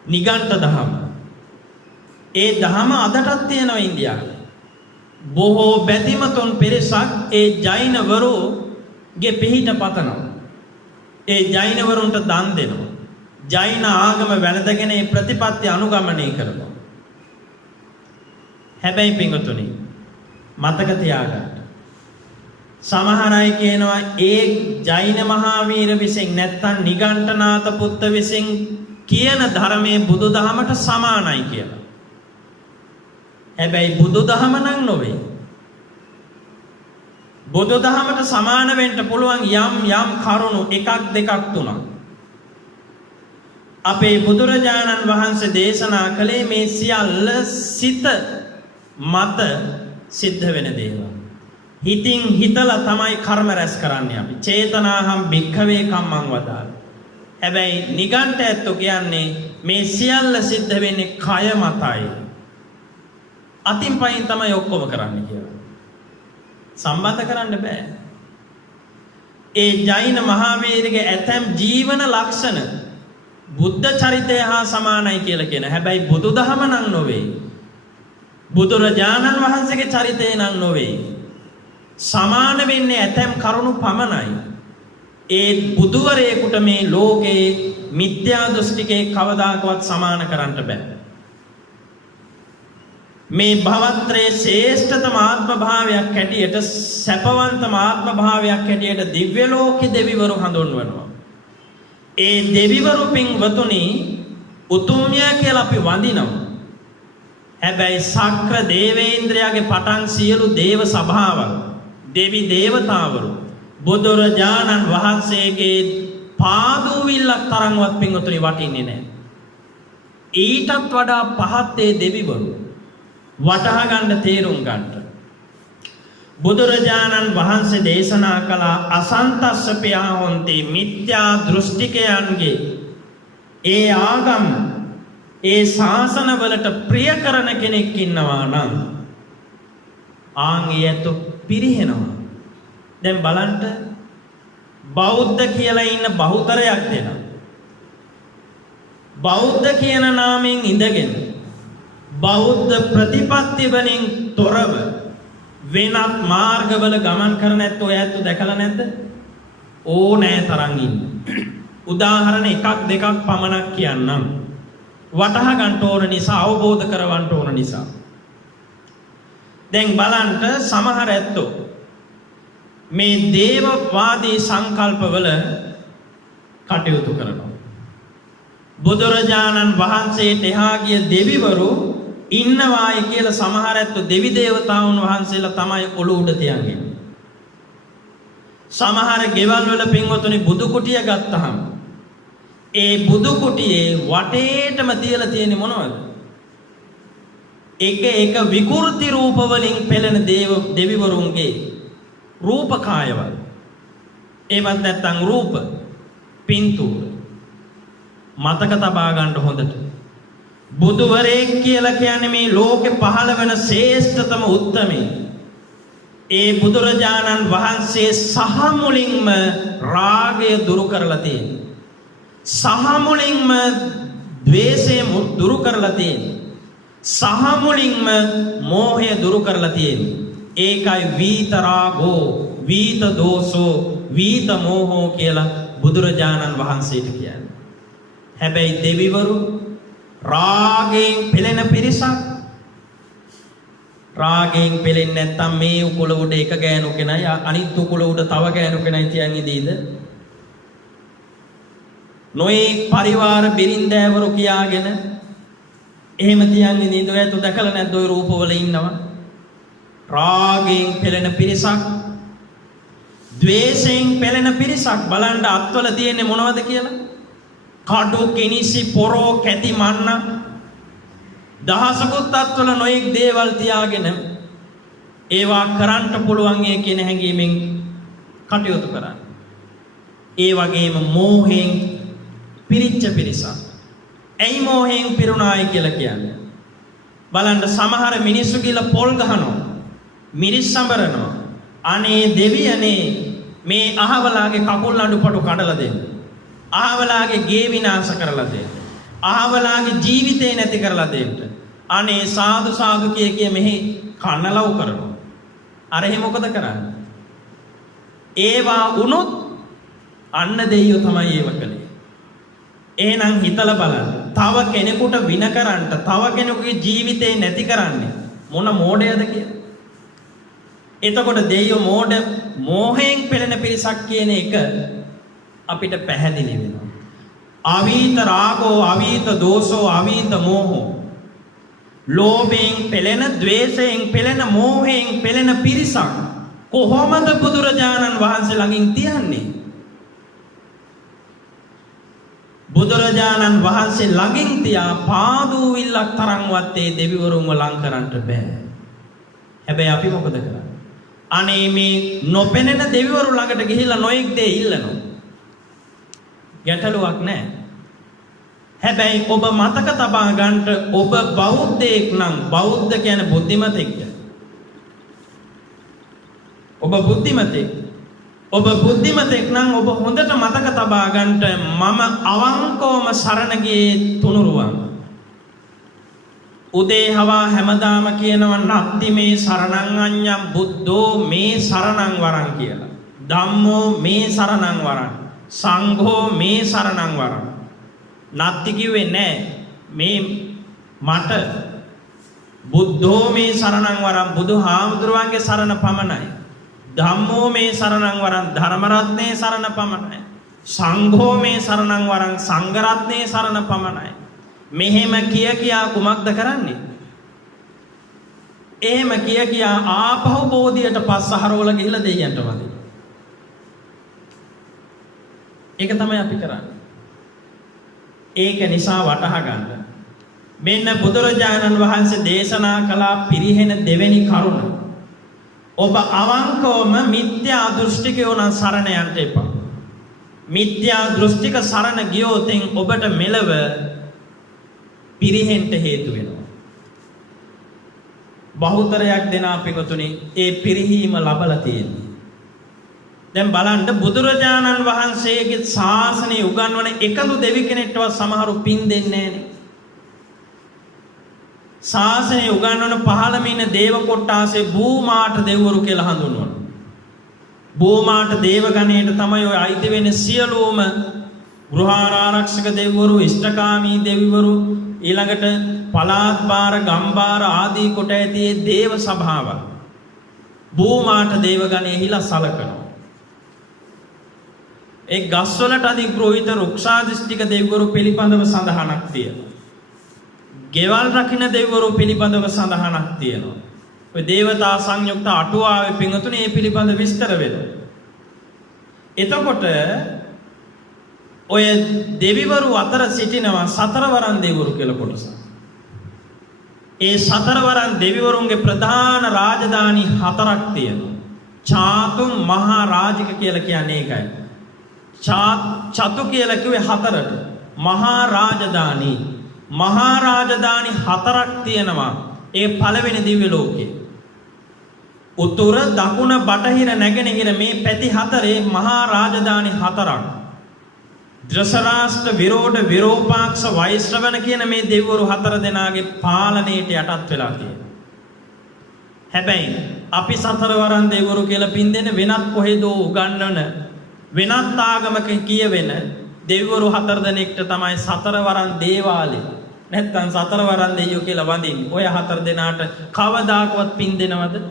නිගණ්ඨ දහම. ඒ දහම අදටත් තියෙනවා ඉන්දියාවේ. බොහෝ බැතිමතුන් පිරිසක් ඒ ජෛනවරුගේ පිහිට පතනවා. ඒ ජෛනවරුන්ට දන් දෙනවා. ජෛන ආගම වැළඳගෙන ඒ ප්‍රතිපත්ති අනුගමනය කරනවා. හැබැයි පින්වතුනි මතක තියාගන්න. සමහර අය කියනවා ඒ ජෛන මහාවීර විසින් නැත්තම් නිගණ්ඨනාත පුත්ත විසින් කියන ධර්මයේ බුදුදහමට සමානයි කියලා. හැබැයි බුදුදහම නම් නොවේ. බුදුදහමට සමාන වෙන්න පුළුවන් යම් කරුණු එකක් දෙකක් තුනක්. අපේ බුදුරජාණන් වහන්සේ දේශනා කළේ මේ සියල්ල සිත මත සිද්ධ වෙන දේවල්. හිතින් හිතලා තමයි කර්ම රැස් කරන්නේ අපි. චේතනාහම් භික්ඛවේ කම්මං වදාළා. හැබැයි නිගණ්ඨ ඇත්තෝ කියන්නේ මේ සියල්ල සිද්ධ වෙන්නේ කය මතයි. අතින් පයින් තමයි ඔක්කොම කරන්නේ කියලා. සම්බන්ධ කරන්න බෑ. ඒ ජෛන මහාවීරගේ ඇතැම් ජීවන ලක්ෂණ බුද්ධ චරිතය හා සමානයි කියලා කියන. හැබැයි බුදුදහම නම් නොවේ. බුදුරජාණන් වහන්සේගේ චරිතය නම් නොවේ. සමාන වෙන්නේ ඇතැම් කරුණු පමණයි. ඒ බුදුවරයෙකුට මේ ලෝකේ මිත්‍යා දෘෂ්ටිකේ කවදාකවත් සමාන කරන්න බෑ. මේ භවත්‍රයේ ශ්‍රේෂ්ඨතම ආත්ම භාවයක් හැටියට, සැපවන්තම ආත්ම භාවයක් හැටියට දිව්‍ය ලෝකේ දෙවිවරු හඳුන්වනවා. ඒ දෙවිවරු පින්වතුනි උතුම්ය කියලා අපි වඳිනවා. හැබැයි සක්‍ර දේවේන්ද්‍රයාගේ පටන් සියලු දේව සභාවල්, දෙවි දේවතාවරු බුදුරජාණන් වහන්සේගේ පාදූවිල්ලක් තරම්වත් පින්වතුනි වටින්නේ නැහැ. ඊටත් වඩා පහත් ඒ දෙවිවරු වටහා ගන්න, තේරුම් ගන්න. බුදුරජාණන් වහන්සේ දේශනා කළ අසන්තස්සපියා හොන්ති මිත්‍යා දෘෂ්ටිකයන්ගේ ඒ ආගම්, ඒ ශාසනවලට ප්‍රිය කරන කෙනෙක් ඉන්නවා නම් ආන් ඊයත් පිරිහෙනවා. දැන් බලන්න, බෞද්ධ කියලා ඉන්න බහුතරයක් දෙනා බෞද්ධ කියන නාමයෙන් ඉඳගෙන බෞද්ධ ප්‍රතිපත්ති වලින් තොරව වෙනත් මාර්ගවල ගමන් කරන ඇත්තෝ ඇත්ත දැකලා නැද්ද? ඕනෑ තරම් ඉන්න. උදාහරණ එකක් දෙකක් පමණක් කියන්නම්. වටහා ගන්න ඕන නිසා, අවබෝධ කරවන්න ඕන නිසා. දැන් බලන්න, සමහර ඇත්තෝ මේ දේවවාදී සංකල්පවල කටයුතු කරනවා. බුදුරජාණන් වහන්සේට එහා ගිය දෙවිවරු ඉන්නවායි කියලා සමහර ඇත්තෝ දෙවි දේවතාවුන් වහන්සේලා තමයි ඔළුව උඩ තියන්නේ. සමහර ගෙවල් වල පින්වතුනි බුදු කුටිය ගත්තහම ඒ බුදු කුටියේ වටේටම තියලා තියෙන්නේ මොනවද? එක විකෘති රූප වලින් පෙළෙන දෙවිවරුන්ගේ රූප කායවල. ඒවත් නැත්තම් රූප පින්තූර. මතක තබා ගන්න හොඳට. බුදුවරයෙක් කියලා කියන්නේ මේ ලෝකේ පහළ වෙන ශ්‍රේෂ්ඨතම උත්තමේ. ඒ බුදුරජාණන් වහන්සේ සහ මුලින්ම රාගය දුරු කරලා තියෙනවා. සහ මුලින්ම ද්වේෂය දුරු කරලා තියෙනවා. සහ මුලින්ම මෝහය දුරු කරලා තියෙනවා. ඒකයි වීත රාගෝ, වීත දෝසෝ, වීත මෝහෝ කියලා බුදුරජාණන් වහන්සේට කියන්නේ. හැබැයි දෙවිවරු රාගයෙන් පෙළෙන පිරිසක්. රාගයෙන් පෙළෙන්නේ නැත්තම් මේ උකුල උඩ එක ගෑනු කෙනයි අනිත් උකුල උඩ තව ගෑනු කෙනයි තියන් ඉදීද? නොයේ පරිවාර බිරින්දෑවරු කියාගෙන එහෙම තියන් ඉඳින්න ඔයත් දැකලා නැද්ද ඔය රූපවල ඉන්නවා? රාගයෙන් පෙළෙන පිරිසක්, ද්වේෂයෙන් පෙළෙන පිරිසක්. බලන්න අත්වල තියෙන්නේ මොනවද කියලා? කඩු, කිනිසි, පොරෝ, කැටි, මන්න. දහසකුත් අත්වල නොයෙක් දේවල් තියාගෙන ඒවා කරන්න පුළුවන් කියන හැඟීමෙන් කටයුතු කරන්නේ. ඒ වගේම මෝහයෙන් පිරිච්ච පිරිසක්. ඇයි මෝහයෙන් පිරුණායි කියලා කියන්නේ? බලන්න සමහර මිනිස්සු කියලා පොල් ගහනවා, මිරිස් සඹරනවා. අනේ දෙවියනේ මේ අහවලාගේ කකුල් අඬපටු කඩලා දෙන්න. අහවලාගේ ගේ විනාශ කරලා දෙන්න. අහවලාගේ ජීවිතේ නැති කරලා දෙන්න. අනේ සාදු සාදු කිය මෙහි කන්නලව් කරනවා. අර එහෙ මොකද කරන්නේ? ඒවා වුණොත් අන්න දෙයියෝ තමයි ඒව කළේ. එහෙනම් හිතලා බලන්න. තව කෙනෙකුට වින කරන්න, තව කෙනෙකුගේ ජීවිතේ නැති කරන්නේ මොන මෝඩයද කියලා. එතකොට දෙයියෝ මෝහයෙන් පෙළෙන පිරිසක් කියන එක අපිට පැහැදිලි වෙනවා. අවීත රාගෝ, අවීත දෝෂෝ, අවීත මෝහෝ. ලෝභයෙන් පෙළෙන, ද්වේෂයෙන් පෙළෙන, මෝහයෙන් පෙළෙන පිරිසක් කොහොමද බුදුරජාණන් වහන්සේ ළඟින් තියන්නේ? බුදුරජාණන් වහන්සේ ළඟින් තියා පාදූවිල්ලක් තරම්වත් ඒ දෙවිවරුන්ව ලං කරන්න බෑ. හැබැයි අපි මොකද කරන්නේ? අනේ මේ නොපෙනෙන දෙවිවරු ළඟට ගිහිල්ලා නොයෙක් දේ ඉල්ලනවා. ගැටලුවක් නැහැ. හැබැයි ඔබ මතක තබා ගන්නට, ඔබ බෞද්ධයෙක් නම්, බෞද්ධ කියන්නේ බුද්ධිමතෙක්ද? ඔබ බුද්ධිමතෙක්. ඔබ බුද්ධිමතෙක් නම් ඔබ හොඳට මතක තබා ගන්නට, මම අවංකවම සරණ ගියේ තුනුරුවන්. උදේ හවා හැමදාම කියනවා නත්ති මේ සරණං අඤ්ඤං බුද්ධෝ මේ සරණං වරං කියලා. ධම්මෝ මේ සරණං වරං. සංඝෝ මේ සරණං වරං. නත්ති කිව්වේ නෑ මේ මට. බුද්ධෝ මේ සරණං වරං, බුදුහාමුදුරුවන්ගේ සරණ පමණයි. ධම්මෝ මේ සරණං වරං, ධර්ම රත්නේ සරණ පමණයි. සංඝෝ මේ සරණං වරං, සංඝ රත්නේ සරණ පමණයි. මෙහෙම කියා කුමක්ද කරන්නේ? එහෙම කියා ආපහු බෝධියට පස්සහරවල ගිහිලා දෙයයන්ට වදිනවා. ඒක තමයි අපි කරන්නේ. ඒක නිසා වටහා ගන්න. මෙන්න බුදුරජාණන් වහන්සේ දේශනා කළ පිරිහෙන දෙවෙනි කරුණ. ඔබ අවංකවම මිත්‍යා දෘෂ්ටිකයෝ නම් සරණ යන්න එපා. මිත්‍යා දෘෂ්ටික සරණ ගියොත් ඔබට මෙලව පිරිහෙන්න හේතු වෙනවා. බහුතරයක් දෙනා පිටුතුනි ඒ පිරිහීම ලබලා තියෙන්නේ. දැන් බලන්න බුදුරජාණන් වහන්සේගේ ශාසනය උගන්වන එකදු දෙවි කෙනෙක්ටවත් සමහරු පින් දෙන්නේ නැහනේ. ශාසනය උගන්වන 15 ඉන්න දේව කොට්ටාසේ භූමාට දෙවිවරු කියලා හඳුන්වනවා. භූමාට දේව ගණයට තමයි ඔය අයිති වෙන්නේ සියලුම ගෘහාරාරක්ෂක දෙවිවරු, ඉෂ්ඨකාමී දෙවිවරු, ඊළඟට පලාත් බාර, ගම්බාර ආදී කොට ඇති දේව සභාවල් භූමාට දේව ගණයේ හිලා සලකනවා. ඒ ගස්වලට අධිග්‍රහිත රුක්ෂාදිෂ්ඨික දෙවිවරු පිළිබඳව සඳහනක් තියෙනවා. ගෙවල් රකින්න දෙවිවරු පිළිබඳව සඳහනක් තියෙනවා. ඔය දේවතා සංයුක්ත අටුවාවේ පින්තුනේ මේ පිළිබඳ විස්තර වෙනවා. එතකොට ඔය දෙවිවරු අතර සිටිනවා සතරවරන් දෙවිවරු කියලා කොටසක්. ඒ සතරවරන් දෙවිවරුන්ගේ ප්‍රධාන රාජධානි හතරක් තියෙනවා. චාතුම් මහා රාජික කියලා කියන්නේ ඒකයි. චතු කියලා කිව්වේ හතරට. මහා රාජධානි හතරක් තියෙනවා. ඒ පළවෙනි දිව්‍ය ලෝකේ. උතුර, දකුණ, බටහිර, නැගෙනහිර මේ පැති හතරේ මහා රාජධානි හතරක්. ධ්‍රසරාෂ්ට්‍ර, විරෝධ, විරෝපාක්ෂ, වෛශ්‍රවණ කියන මේ දෙවිවරු හතර දෙනාගේ පාලනයට යටත් වෙලා තියෙනවා. හැබැයි අපි සතරවරන් දෙවිවරු කියලා පින් දෙන වෙනත් කොහෙදෝ උගන්වන වෙනත් ආගමක කියවෙන දෙවිවරු හතර දෙනෙක්ට තමයි සතරවරන් දේවාලේ නැත්තම් සතරවරන් දෙවියෝ කියලා වඳින්නේ. ඔය හතර දෙනාට කවදාකවත් පින් දෙනවද?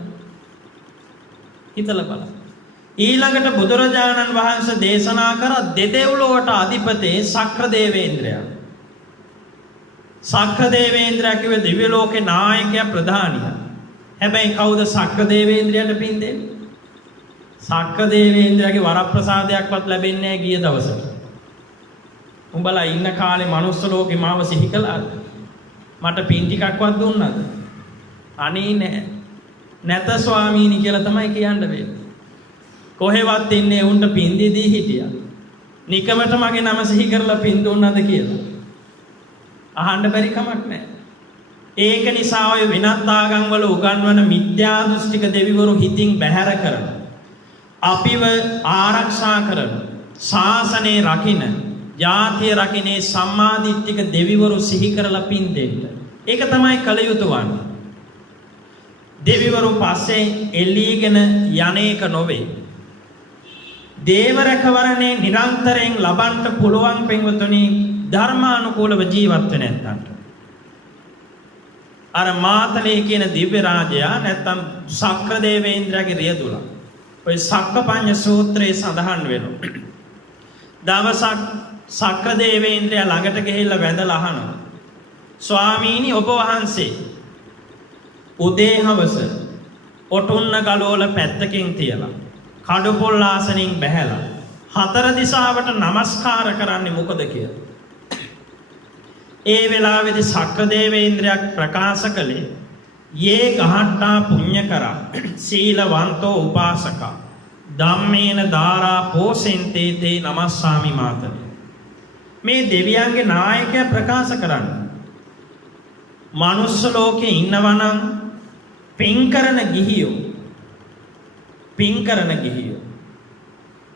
හිතලා බලන්න. ඊළඟට බුදුරජාණන් වහන්සේ දේශනා කර දෙදෙව්ලොවට අධිපති ශක්‍ර දේවේන්ද්‍රයා. සක්‍රදේවේන්ද්‍රයා කිව්වේ දිව්‍ය ලෝකේ නායකයා ප්‍රධානියා. හැබැයි කවුද සක්‍රදේවේන්ද්‍රයාට පින් දෙන්නේ? සක්‍රදේවේන්ද්‍රයාගේ වරප්‍රසාදයක්වත් ලැබෙන්නේ නැහැ ගිය දවසට. උඹලා ඉන්න කාලේ මනුස්ස ලෝකේ මාව සිහි කළාද? මට පින් ටිකක්වත් දුන්නාද? අනේ නෑ. නැත ස්වාමීනි කියලා තමයි කියන්න වෙන්නේ. කොහෙවත් ඉන්නේ උන්ට පින් දෙදී හිටියා. නිකමට මගේ නම සිහි කරලා පින් දුන්නාද කියලා. අහන්න බැරි කමක් නැහැ. ඒක නිසා ඔය වෙනත් ආගම් වල උගන්වන මිත්‍යා දෘෂ්ටික දෙවිවරු හිතින් බැහැර කරන අපිව ආරක්ෂා කරන ශාසනය රකින්න ජාතිය රකින්නේ සම්මාදිට්ඨික දෙවිවරු සිහි කරලා පින් දෙන්න. ඒක තමයි කල යුතු වන්නේ. දෙවිවරු පස්සේ එල්ලීගෙන යන්නේක නොවේ. දේව රැකවරණේ නිරන්තරයෙන් ලබන්න පුළුවන් පින්වතුනි ධර්මානුකූලව ජීවත් වෙන නැත්තන්ට. අර මාතලේ කියන දිව්‍ය රාජයා නැත්තම් සක්‍රදේවේන්ද්‍රයාගේ රියදුලා. ඔය සක්කපඤ්ඤ සූත්‍රයේ සඳහන් වෙනවා. දවසක් සක්‍රදේවේන්ද්‍රයා ළඟට ගිහිල්ලා වැඳලා අහනවා. ස්වාමීනි ඔබ වහන්සේ උදේ හවස ඔටුන්න ගලවල පැත්තකින් තියලා කඩපොල් ආසනින් බැහැලා හතර දිශාවට නමස්කාර කරන්නේ මොකද කියලා. ඒ වෙලාවේදී සක්‍රදේවේන්ද්‍රයා ප්‍රකාශ කළේ යේ ගහට්ටා පුඤ්ඤකරා සීලවන්තෝ උපාසකා ධම්මේන දාරා පෝසෙන්තේ තේ නමස්සාමි මාතේ. මේ දෙවියන්ගේ නායකයා ප්‍රකාශ කරන්නේ මනුස්ස ලෝකේ ඉන්නවනම් පින් කරන ගිහියෝ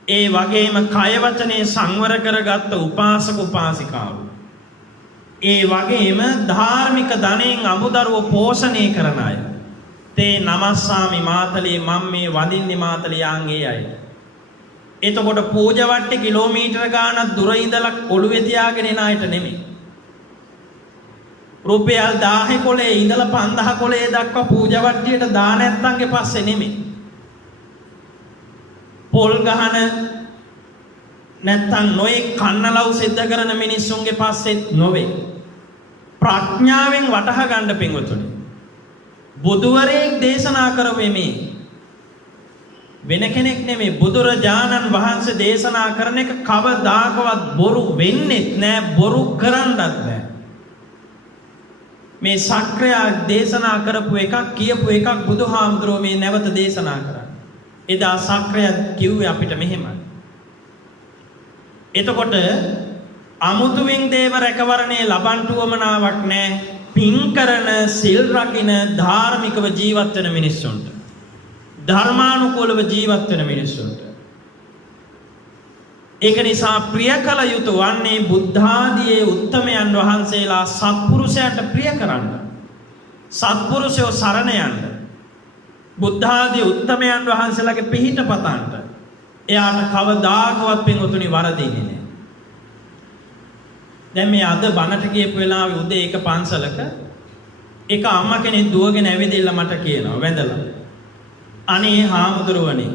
ඒ වගේම කය වචනේ සංවර කරගත්ත උපාසක උපාසිකාවෝ ඒ වගේම ධාර්මික ධනෙන් අමුදරුව පෝෂණය කරන අය තේ නමස්සාමි මාතලේ මම මේ වඳින්නේ මාතලියාන් ඒ අය. එතකොට පූජා වට්ටි කිලෝමීටර ගාණක් දුර ඉඳලා ඔළුවේ තියාගෙන එන අයට නෙමෙයි. රුපියල් 1000 කොලේ ඉඳලා 5000 කොලේ දක්වා පූජා වට්ටියට දාන නැත්තන්ගේ පස්සේ නෙමෙයි. පොල් ගහන නැත්තම් නොයෙක් කන්නලව් සිද්ධ කරන මිනිස්සුන්ගේ පස්සෙත් නොවේ. ප්‍රඥාවෙන් වටහා ගන්න පින්වතුනි. බුදුවරයෙක් දේශනා කරවේ මේ වෙන කෙනෙක් නෙමෙයි බුදුරජාණන් වහන්සේ දේශනා කරන එක කවදාකවත් බොරු වෙන්නේ නැහැ බොරු කරන්නත් නැහැ. මේ සක්‍රයා දේශනා කරපු එකක් කියපු එකක් බුදුහාමුදුරුවෝ මේ නැවත දේශනා කරා. එදා සක්‍රයා කිව්වේ අපිට මෙහෙමයි. එතකොට අමුතුවෙන් දේව රැකවරණේ ලබන්න උවමනාවක් නැහැ. පින් කරන සිල් රකින්න ධාර්මිකව ජීවත් වෙන මිනිස්සුන්ට. ධර්මානුකූලව ජීවත් වෙන මිනිස්සුන්ට. ඒක නිසා ප්‍රිය කළ යුතු වන්නේ බුද්ධ ආදී උත්තමයන් වහන්සේලා සත්පුරුෂයන්ට ප්‍රිය කරන්න. සත්පුරුෂයෝ සරණ යන්න. බුද්ධ ආදී උත්තමයන් වහන්සේලාගේ පිහිට පතන්න. එයාට කවදාකවත් පින්වතුනි වරදින්නේ නැහැ. දැන් මේ අද බණට කියපු වෙලාවේ උදේ එක පන්සලක එක අම්මා කෙනෙක් දුවගෙන ඇවිදilla මට කියනවා වැඳලා. අනේ හාමුදුරුවනේ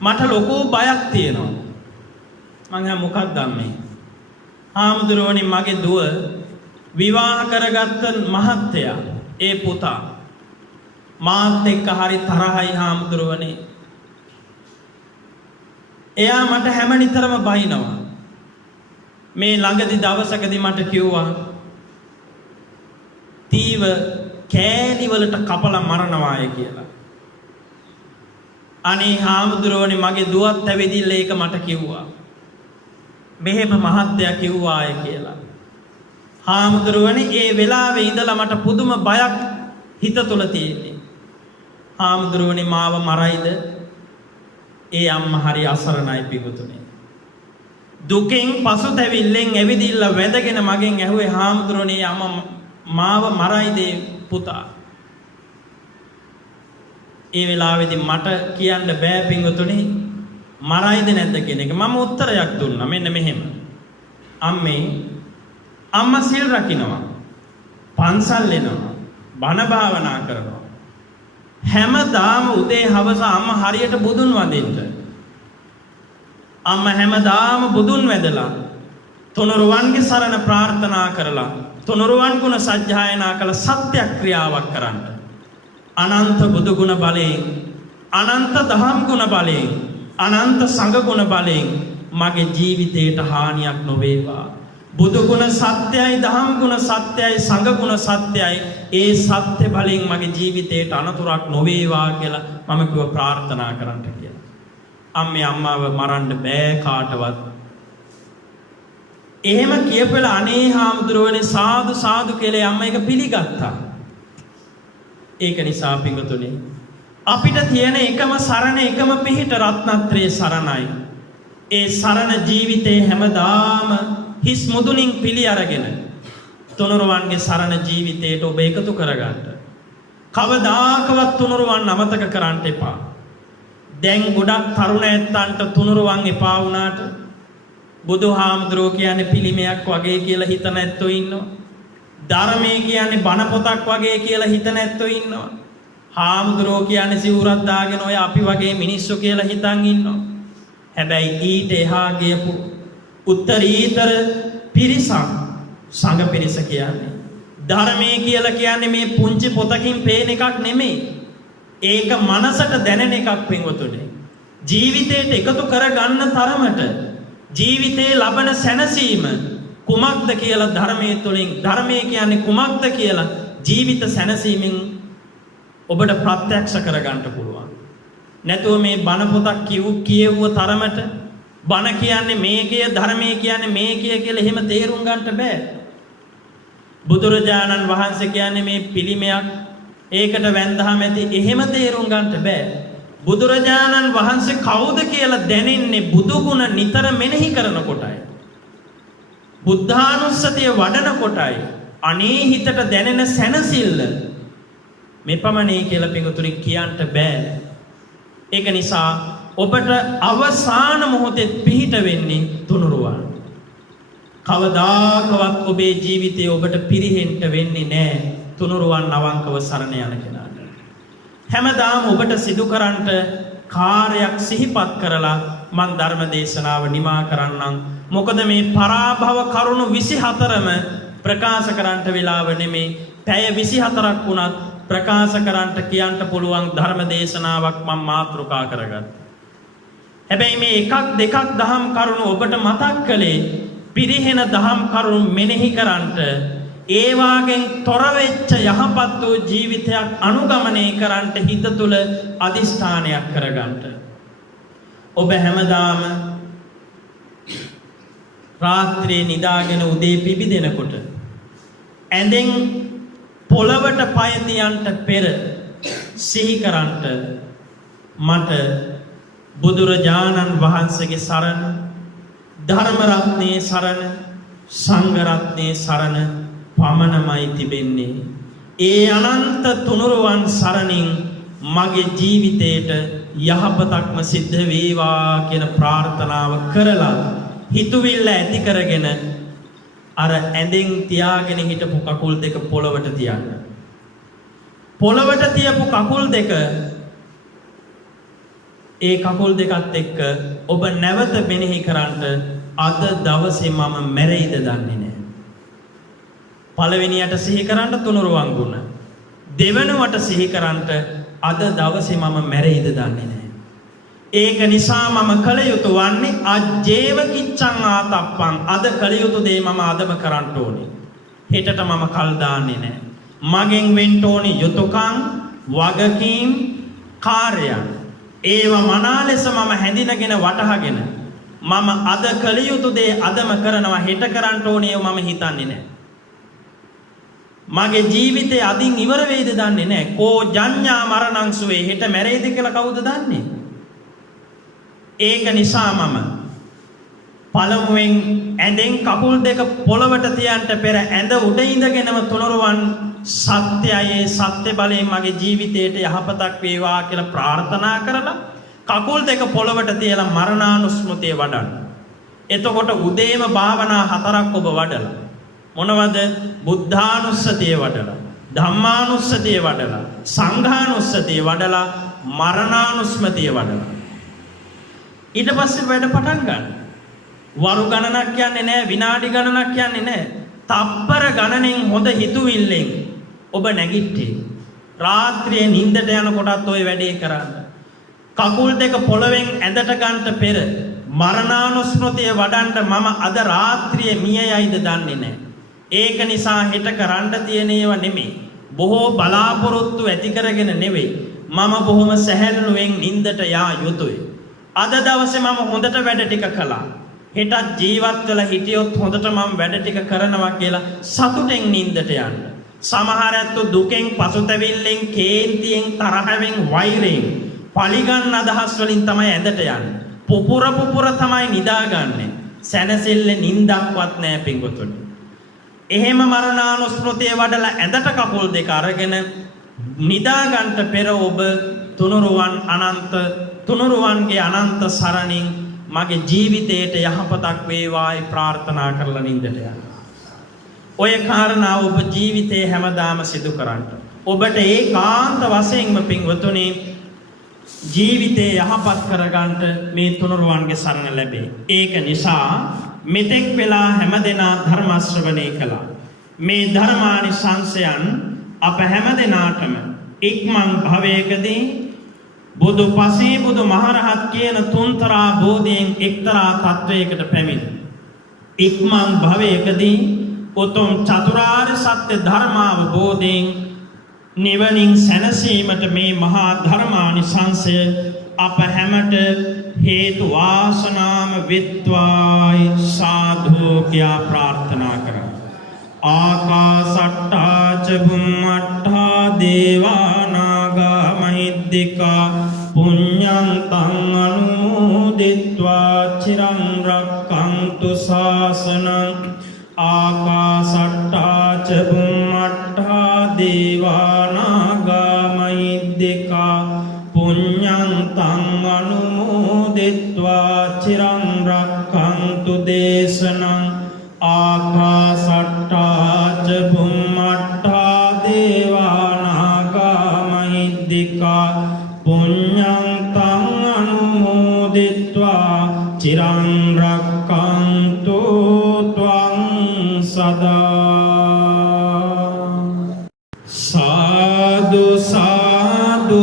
මට ලොකු බයක් තියෙනවා. මං අහ මොකක්ද අම්මේ? හාමුදුරුවනේ මගේ දුව විවාහ කරගත්ත මහත්තයා ඒ පුතා මාත් එක්ක හරි තරහයි හාමුදුරුවනේ. එයා මට හැම නිතරම බයිනවා. මේ ළඟදි දවසකදී මට කිව්වා තීව කෑලි වලට කපලා මරනවාය කියලා. අනේ හාමුදුරුවනේ මගේ දුවත් ඇවිදින්න ඒක මට කිව්වා. මෙහෙම මහත්තයා කිව්වාය කියලා. හාමුදුරුවනේ ඒ වෙලාවේ ඉඳලා මට පුදුම බයක් හිත තුල තියෙන්නේ. හාමුදුරුවනේ මාව මරයිද? ඒ අම්මා හරි අසරණයි පිටුතුනේ. දුකෙන් පසුතැවිල්ලෙන් ඇවිදින්න වැඳගෙන මගෙන් ඇහුවේ හාමුදුරුවනේ අම්මා මාව මරයිද පුතා? ඒ වෙලාවේදී මට කියන්න බෑ පින්වතුනි මරයිද නැද්ද කියන එක. මම උත්තරයක් දුන්නා මෙන්න මෙහෙම. අම්මා සිල් රකින්නවා. පන්සල් යනවා. බණ භාවනා කරනවා. හැමදාම උදේ හවස අම්මා හරියට බුදුන් වඳින්න. අම්මා හැමදාම බුදුන් වැඳලා තුනුරුවන්ගේ සරණ ප්‍රාර්ථනා කරලා තුනුරුවන් ගුණ සජ්ජායනා කළ සත්‍යක්‍රියාවක් කරන්න. අනන්ත බුදු ගුණ බලයෙන්, අනන්ත දහම් ගුණ බලයෙන්, අනන්ත සංඝ ගුණ බලයෙන් මගේ ජීවිතයට හානියක් නොවේවා. බුදු ගුණ සත්‍යයි, දහම් ගුණ සත්‍යයි, සංඝ ගුණ සත්‍යයි. ඒ සත්‍ය බලයෙන් මගේ ජීවිතයට අනතුරක් නොවේවා කියලා මම කිව්ව ප්‍රාර්ථනා කරන්න කියලා. අම්මේ අම්මාව මරන්න බෑ කාටවත්. එහෙම කියපෙලා අනේ හාමුදුරුවනේ සාදු සාදු කියලා අම්ම එක පිළිගත්තා. ඒක නිසා පිඟුතුනි අපිට තියෙන එකම සරණ, එකම පිහිට රත්නත්‍රයේ සරණයි. ඒ සරණ ජීවිතේ හැමදාම හිස් මුදුනින් පිළි අරගෙන තුනුරුවන්ගේ සරණ ජීවිතයට ඔබ එකතු කරගන්න. කවදාකවත් තුනුරුවන් අමතක කරන්න එපා. දැන් ගොඩක් තරුණ ඇත්තන්ට තුනුරුවන් එපා වුණාට බුදුහාමුදුරුවෝ කියන්නේ පිළිමයක් වගේ කියලා හිතන ඇත්තෝ ඉන්නවා. ධර්මයේ කියන්නේ බණ පොතක් වගේ කියලා හිතන ඇත්තෝ ඉන්නවා. හාමුදුරුවෝ කියන්නේ සිවුරක් දාගෙන ඔය අපි වගේ මිනිස්සු කියලා හිතන් ඉන්නවා. හැබැයි ඊට එහා ගියපු උත්තරීතර පිරිසක් සංඝ පිරිස කියන්නේ. ධර්මයේ කියලා කියන්නේ මේ පුංචි පොතකින් පේන එකක් නෙමෙයි. ඒක මනසට දැනෙන එකක් පින්වතුනි. ජීවිතයට එකතු කරගන්න තරමට ජීවිතේ ලබන සැනසීම කුමක්ද කියලා ධර්මයේ තුලින්, ධර්මයේ කියන්නේ කුමක්ද කියලා ජීවිත සැනසීමෙන් ඔබට ප්‍රත්‍යක්ෂ කරගන්න පුළුවන්. නැතුව මේ බණ පොතක් කියවුව තරමට බණ කියන්නේ මේකේ, ධර්මයේ කියන්නේ මේකේ කියලා එහෙම තේරුම් ගන්නට බෑ. බුදුරජාණන් වහන්සේ කියන්නේ මේ පිළිමයක්, ඒකට වැන්දහම ඇති, එහෙම තේරුම් ගන්නට බෑ. බුදුරජාණන් වහන්සේ කවුද කියලා දැනෙන්නේ බුදු ගුණ නිතර මෙනෙහි කරන කොටයි. බුද්ධානුස්සතිය වඩන කොටයි. අනේ හිතට දැනෙන සැනසෙල්ල මෙපමණයි කියලා පිටුතුනි කියන්න බෑ. ඒක නිසා ඔබට අවසාන මොහොතේ පිහිට වෙන්නේ තුනුරුවන්. කවදාකවත් ඔබේ ජීවිතේ ඔබට පිරිහෙන්න වෙන්නේ නැහැ තුනුරුවන් අවංකව සරණ යන කෙනාට. හැමදාම ඔබට සිදු කරන්නට කාර්යයක් සිහිපත් කරලා මං ධර්ම දේශනාව නිමා කරන්නම්. මොකද මේ පරාභව කරුණු 24ම ප්‍රකාශ කරන්නට වෙලාව නෙමේ. පැය 24ක් වුණත් ප්‍රකාශ කරන්නට කියන්න පුළුවන් ධර්ම දේශනාවක් මම මාතෘකා කරගත්තා. හැබැයි මේ එකක් දෙකක් දහම් කරුණු ඔබට මතක් කළේ පිරිහෙන දහම් කරුණු මෙනෙහි කරන්නට, ඒ වාගෙන් තොර වෙච්ච යහපත් වූ ජීවිතයක් අනුගමනය කරන්නට හිත තුල අදිෂ්ඨානයක් කරගන්නට. ඔබ හැමදාම රාත්‍රියේ නිදාගෙන උදේ පිබිදෙනකොට ඇඳෙන් පොළවට පය තියන්ට පෙර සිහි කරන්නට මට බුදුරජාණන් වහන්සේගේ සරණ, ධර්ම රත්නයේ සරණ, සංඝ රත්නයේ සරණ පමණමයි තිබෙන්නේ. ඒ අනන්ත තුනුරුවන් සරණින් මගේ ජීවිතේට යහපතක්ම සිද්ධ වේවා කියන ප්‍රාර්ථනාව කරලා හිතුවිල්ල ඇති කරගෙන අර ඇඳෙන් තියාගෙන හිටපු කකුල් දෙක පොළවට තියන්න. පොළවට තියපු කකුල් දෙක, ඒ කකුල් දෙකත් එක්ක ඔබ නැවත මෙනෙහි කරන්ට අද දවසේ මම මැරෙයිද දන්නේ නැහැ. පළවෙනියට සිහි කරන්න තුනුරුවන් ගුණ, දෙවෙනුවට සිහි කරන්ට අද දවසේ මම මැරෙයිද දන්නේ නැහැ. ඒක නිසා මම කල යුතු වන්නේ අජ්ජේව කිච්ඡං ආතප්පං. අද කල යුතු දේ මම අදම කරන්න ඕනේ. හෙටට මම කල් දාන්නේ නැහැ. මගෙන් වෙන්න ඕනේ යුතුයකම්, වගකීම්, කාර්යයන්. ඒව මනා ලෙස මම හැඳිනගෙන වටහාගෙන මම අද කල යුතු දේ අදම කරනවා. හෙට කරන්න ඕනේ මම හිතන්නේ නැහැ. මගේ ජීවිතේ අදින් ඉවර වෙයිද දන්නේ නැහැ. කෝ ජඤ්ඤා මරණං සුවේ, හෙට මැරෙයිද කියලා කවුද දන්නේ? ඒක නිසා මම පළමුවෙන් ඇඳෙන් කකුල් දෙක පොළවට තියන්ට පෙර ඇඳ උඩ ඉඳගෙනම තුනුරුවන් සත්‍යයේ සත්‍ය බලයෙන් මගේ ජීවිතයට යහපතක් වේවා කියලා ප්‍රාර්ථනා කරලා කකුල් දෙක පොළවට තියලා මරණානුස්මෘතිය වඩන්න. එතකොට උදේම භාවනා 4ක් ඔබ වඩලා මොනවද? බුද්ධානුස්සතිය වඩලා, ධම්මානුස්සතිය වඩලා, සංඝානුස්සතිය වඩලා, මරණානුස්මතිය වඩලා ඊට පස්සේ වැඩ පටන් ගන්න. වරු ගණනක් කියන්නේ නැහැ, විනාඩි ගණනක් කියන්නේ නැහැ. තප්පර ගණනෙන් හොඳ හිතුවිල්ලෙන් ඔබ නැගිට්ටේ. රාත්‍රියේ නිින්දට යනකොටත් ওই වැඩේ කරන්න. කකුල් දෙක පොළවෙන් ඇඳට ගන්නට පෙර මරණානුස්මෘතිය වඩන්න මම අද රාත්‍රියේ මිය යයිද දන්නේ නැහැ. ඒක නිසා හෙට කරන්න තියෙන ඒවා නෙමෙයි. බොහෝ බලාපොරොත්තු ඇති කරගෙන නෙවෙයි. මම බොහොම සැහැල්ලුවෙන් නිින්දට යා යුතුයි. අද දවසේ මම හොඳට වැඩ ටික කළා. හෙටත් ජීවත් වෙලා හිටියොත් හොඳට මම වැඩ ටික කරනවා කියලා සතුටෙන් නිින්දට යන්න. සමහර ඇත්තෝ දුකෙන්, පසුතැවිල්ලෙන්, කේන්තියෙන්, තරහෙන්, වෛරයෙන්, පලිගන්න අදහස් වලින් තමයි ඇඳට යන්නේ. පුපුර තමයි නිදාගන්නේ. සැනසෙල්ලේ නිින්දක්වත් නැහැ පිංගුතුනි. එහෙම මරණානුස්මෘතිය වඩලා ඇඳට කකුල් දෙක අරගෙන නිදාගන්නට පෙර ඔබ තුනුරුවන්ගේ අනන්ත සරණින් මගේ ජීවිතයට යහපතක් වේවායි ප්‍රාර්ථනා කරලා නිින්දට යන්න. ඔය කාරණා ඔබ ජීවිතේ හැමදාම සිදු කරන්න. ඔබට ඒකාන්ත වශයෙන්ම පින්වතුනි ජීවිතේ යහපත් කරගන්න මේ තුනුරුවන්ගේ සරණ ලැබේ. ඒක නිසා මෙතෙක් වෙලා හැමදෙනා ධර්ම ශ්‍රවණය කළා. මේ ධර්මානිසංසයන් අප හැමදෙනාටම ඉක්මන් භවයකදී බුදු පසේ බුදු මහරහත් කියන තුන්තරා බෝධියෙන් එක්තරා තත්වයකට පැමිණ ඉක්මන් භවයකදී උතුම් චතුරාර්ය සත්‍ය ධර්මාවබෝධයෙන් නිවනින් සැනසීමට මේ මහා ධර්මානිසංසය අප හැමට හේතු වාසනාම විත්වායි සාදු කියා ප්‍රාර්ථනා කරමු. ආකාසට්ටා ච බුම්මට්ටා දේවා නාග මහිද්దికා පුඤ්ඤං තං අනුමෝදිත්වා චිරං රක්ඛන්තු ශාසනං. ආකාසට්ටා ච බුම්මට්ටා දේවා නාග මහිද්దికා පුඤ්ඤං තං අනුමෝදිත්වා චිරං රක්ඛන්තු දේශනං. ආකාසට්ටා ච බුම්මට්ටා දේවා නාග මහිද්దికා පුඤ්ඤං තං අනුමෝදිත්වා චිරං රක්ඛන්තු ත්වං සදා. සාදු සාදු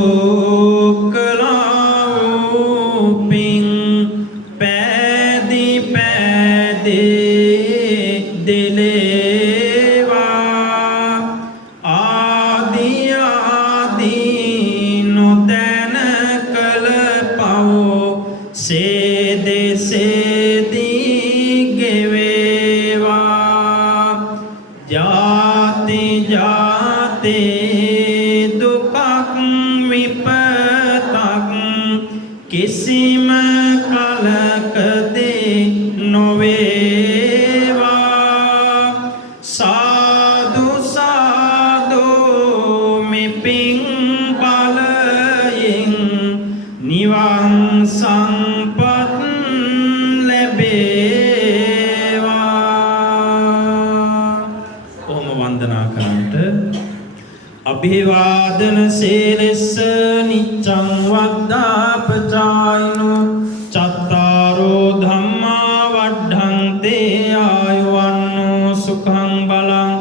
අභිවාදන සීලස්ස නිච්ඡං වද්දාපචායිනෝ චත්තාරෝ ධම්මා වඩ්ඩන්තේ ආයුවන්නෝ සුඛං බලං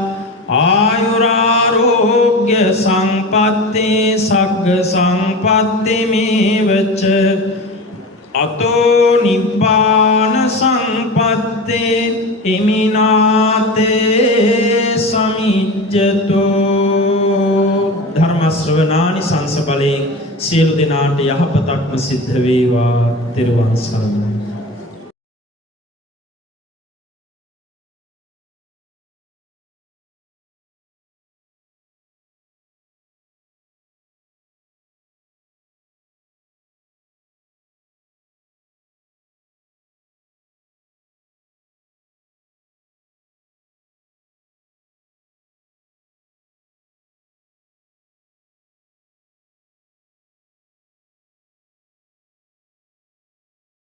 ආයුරාරෝග්‍ය සම්පත්ති සග්ග සම්පත්ති මේවච අතෝ නිබ්බාන සම්පත්තේ හිමිනාතේ සමිජ්ජතෝ. ශ්‍රවණානි සංස බලයෙන් සියලු දෙනාට යහපතක්ම සිද්ධ වේවා. තෙරුවන් සරණයි.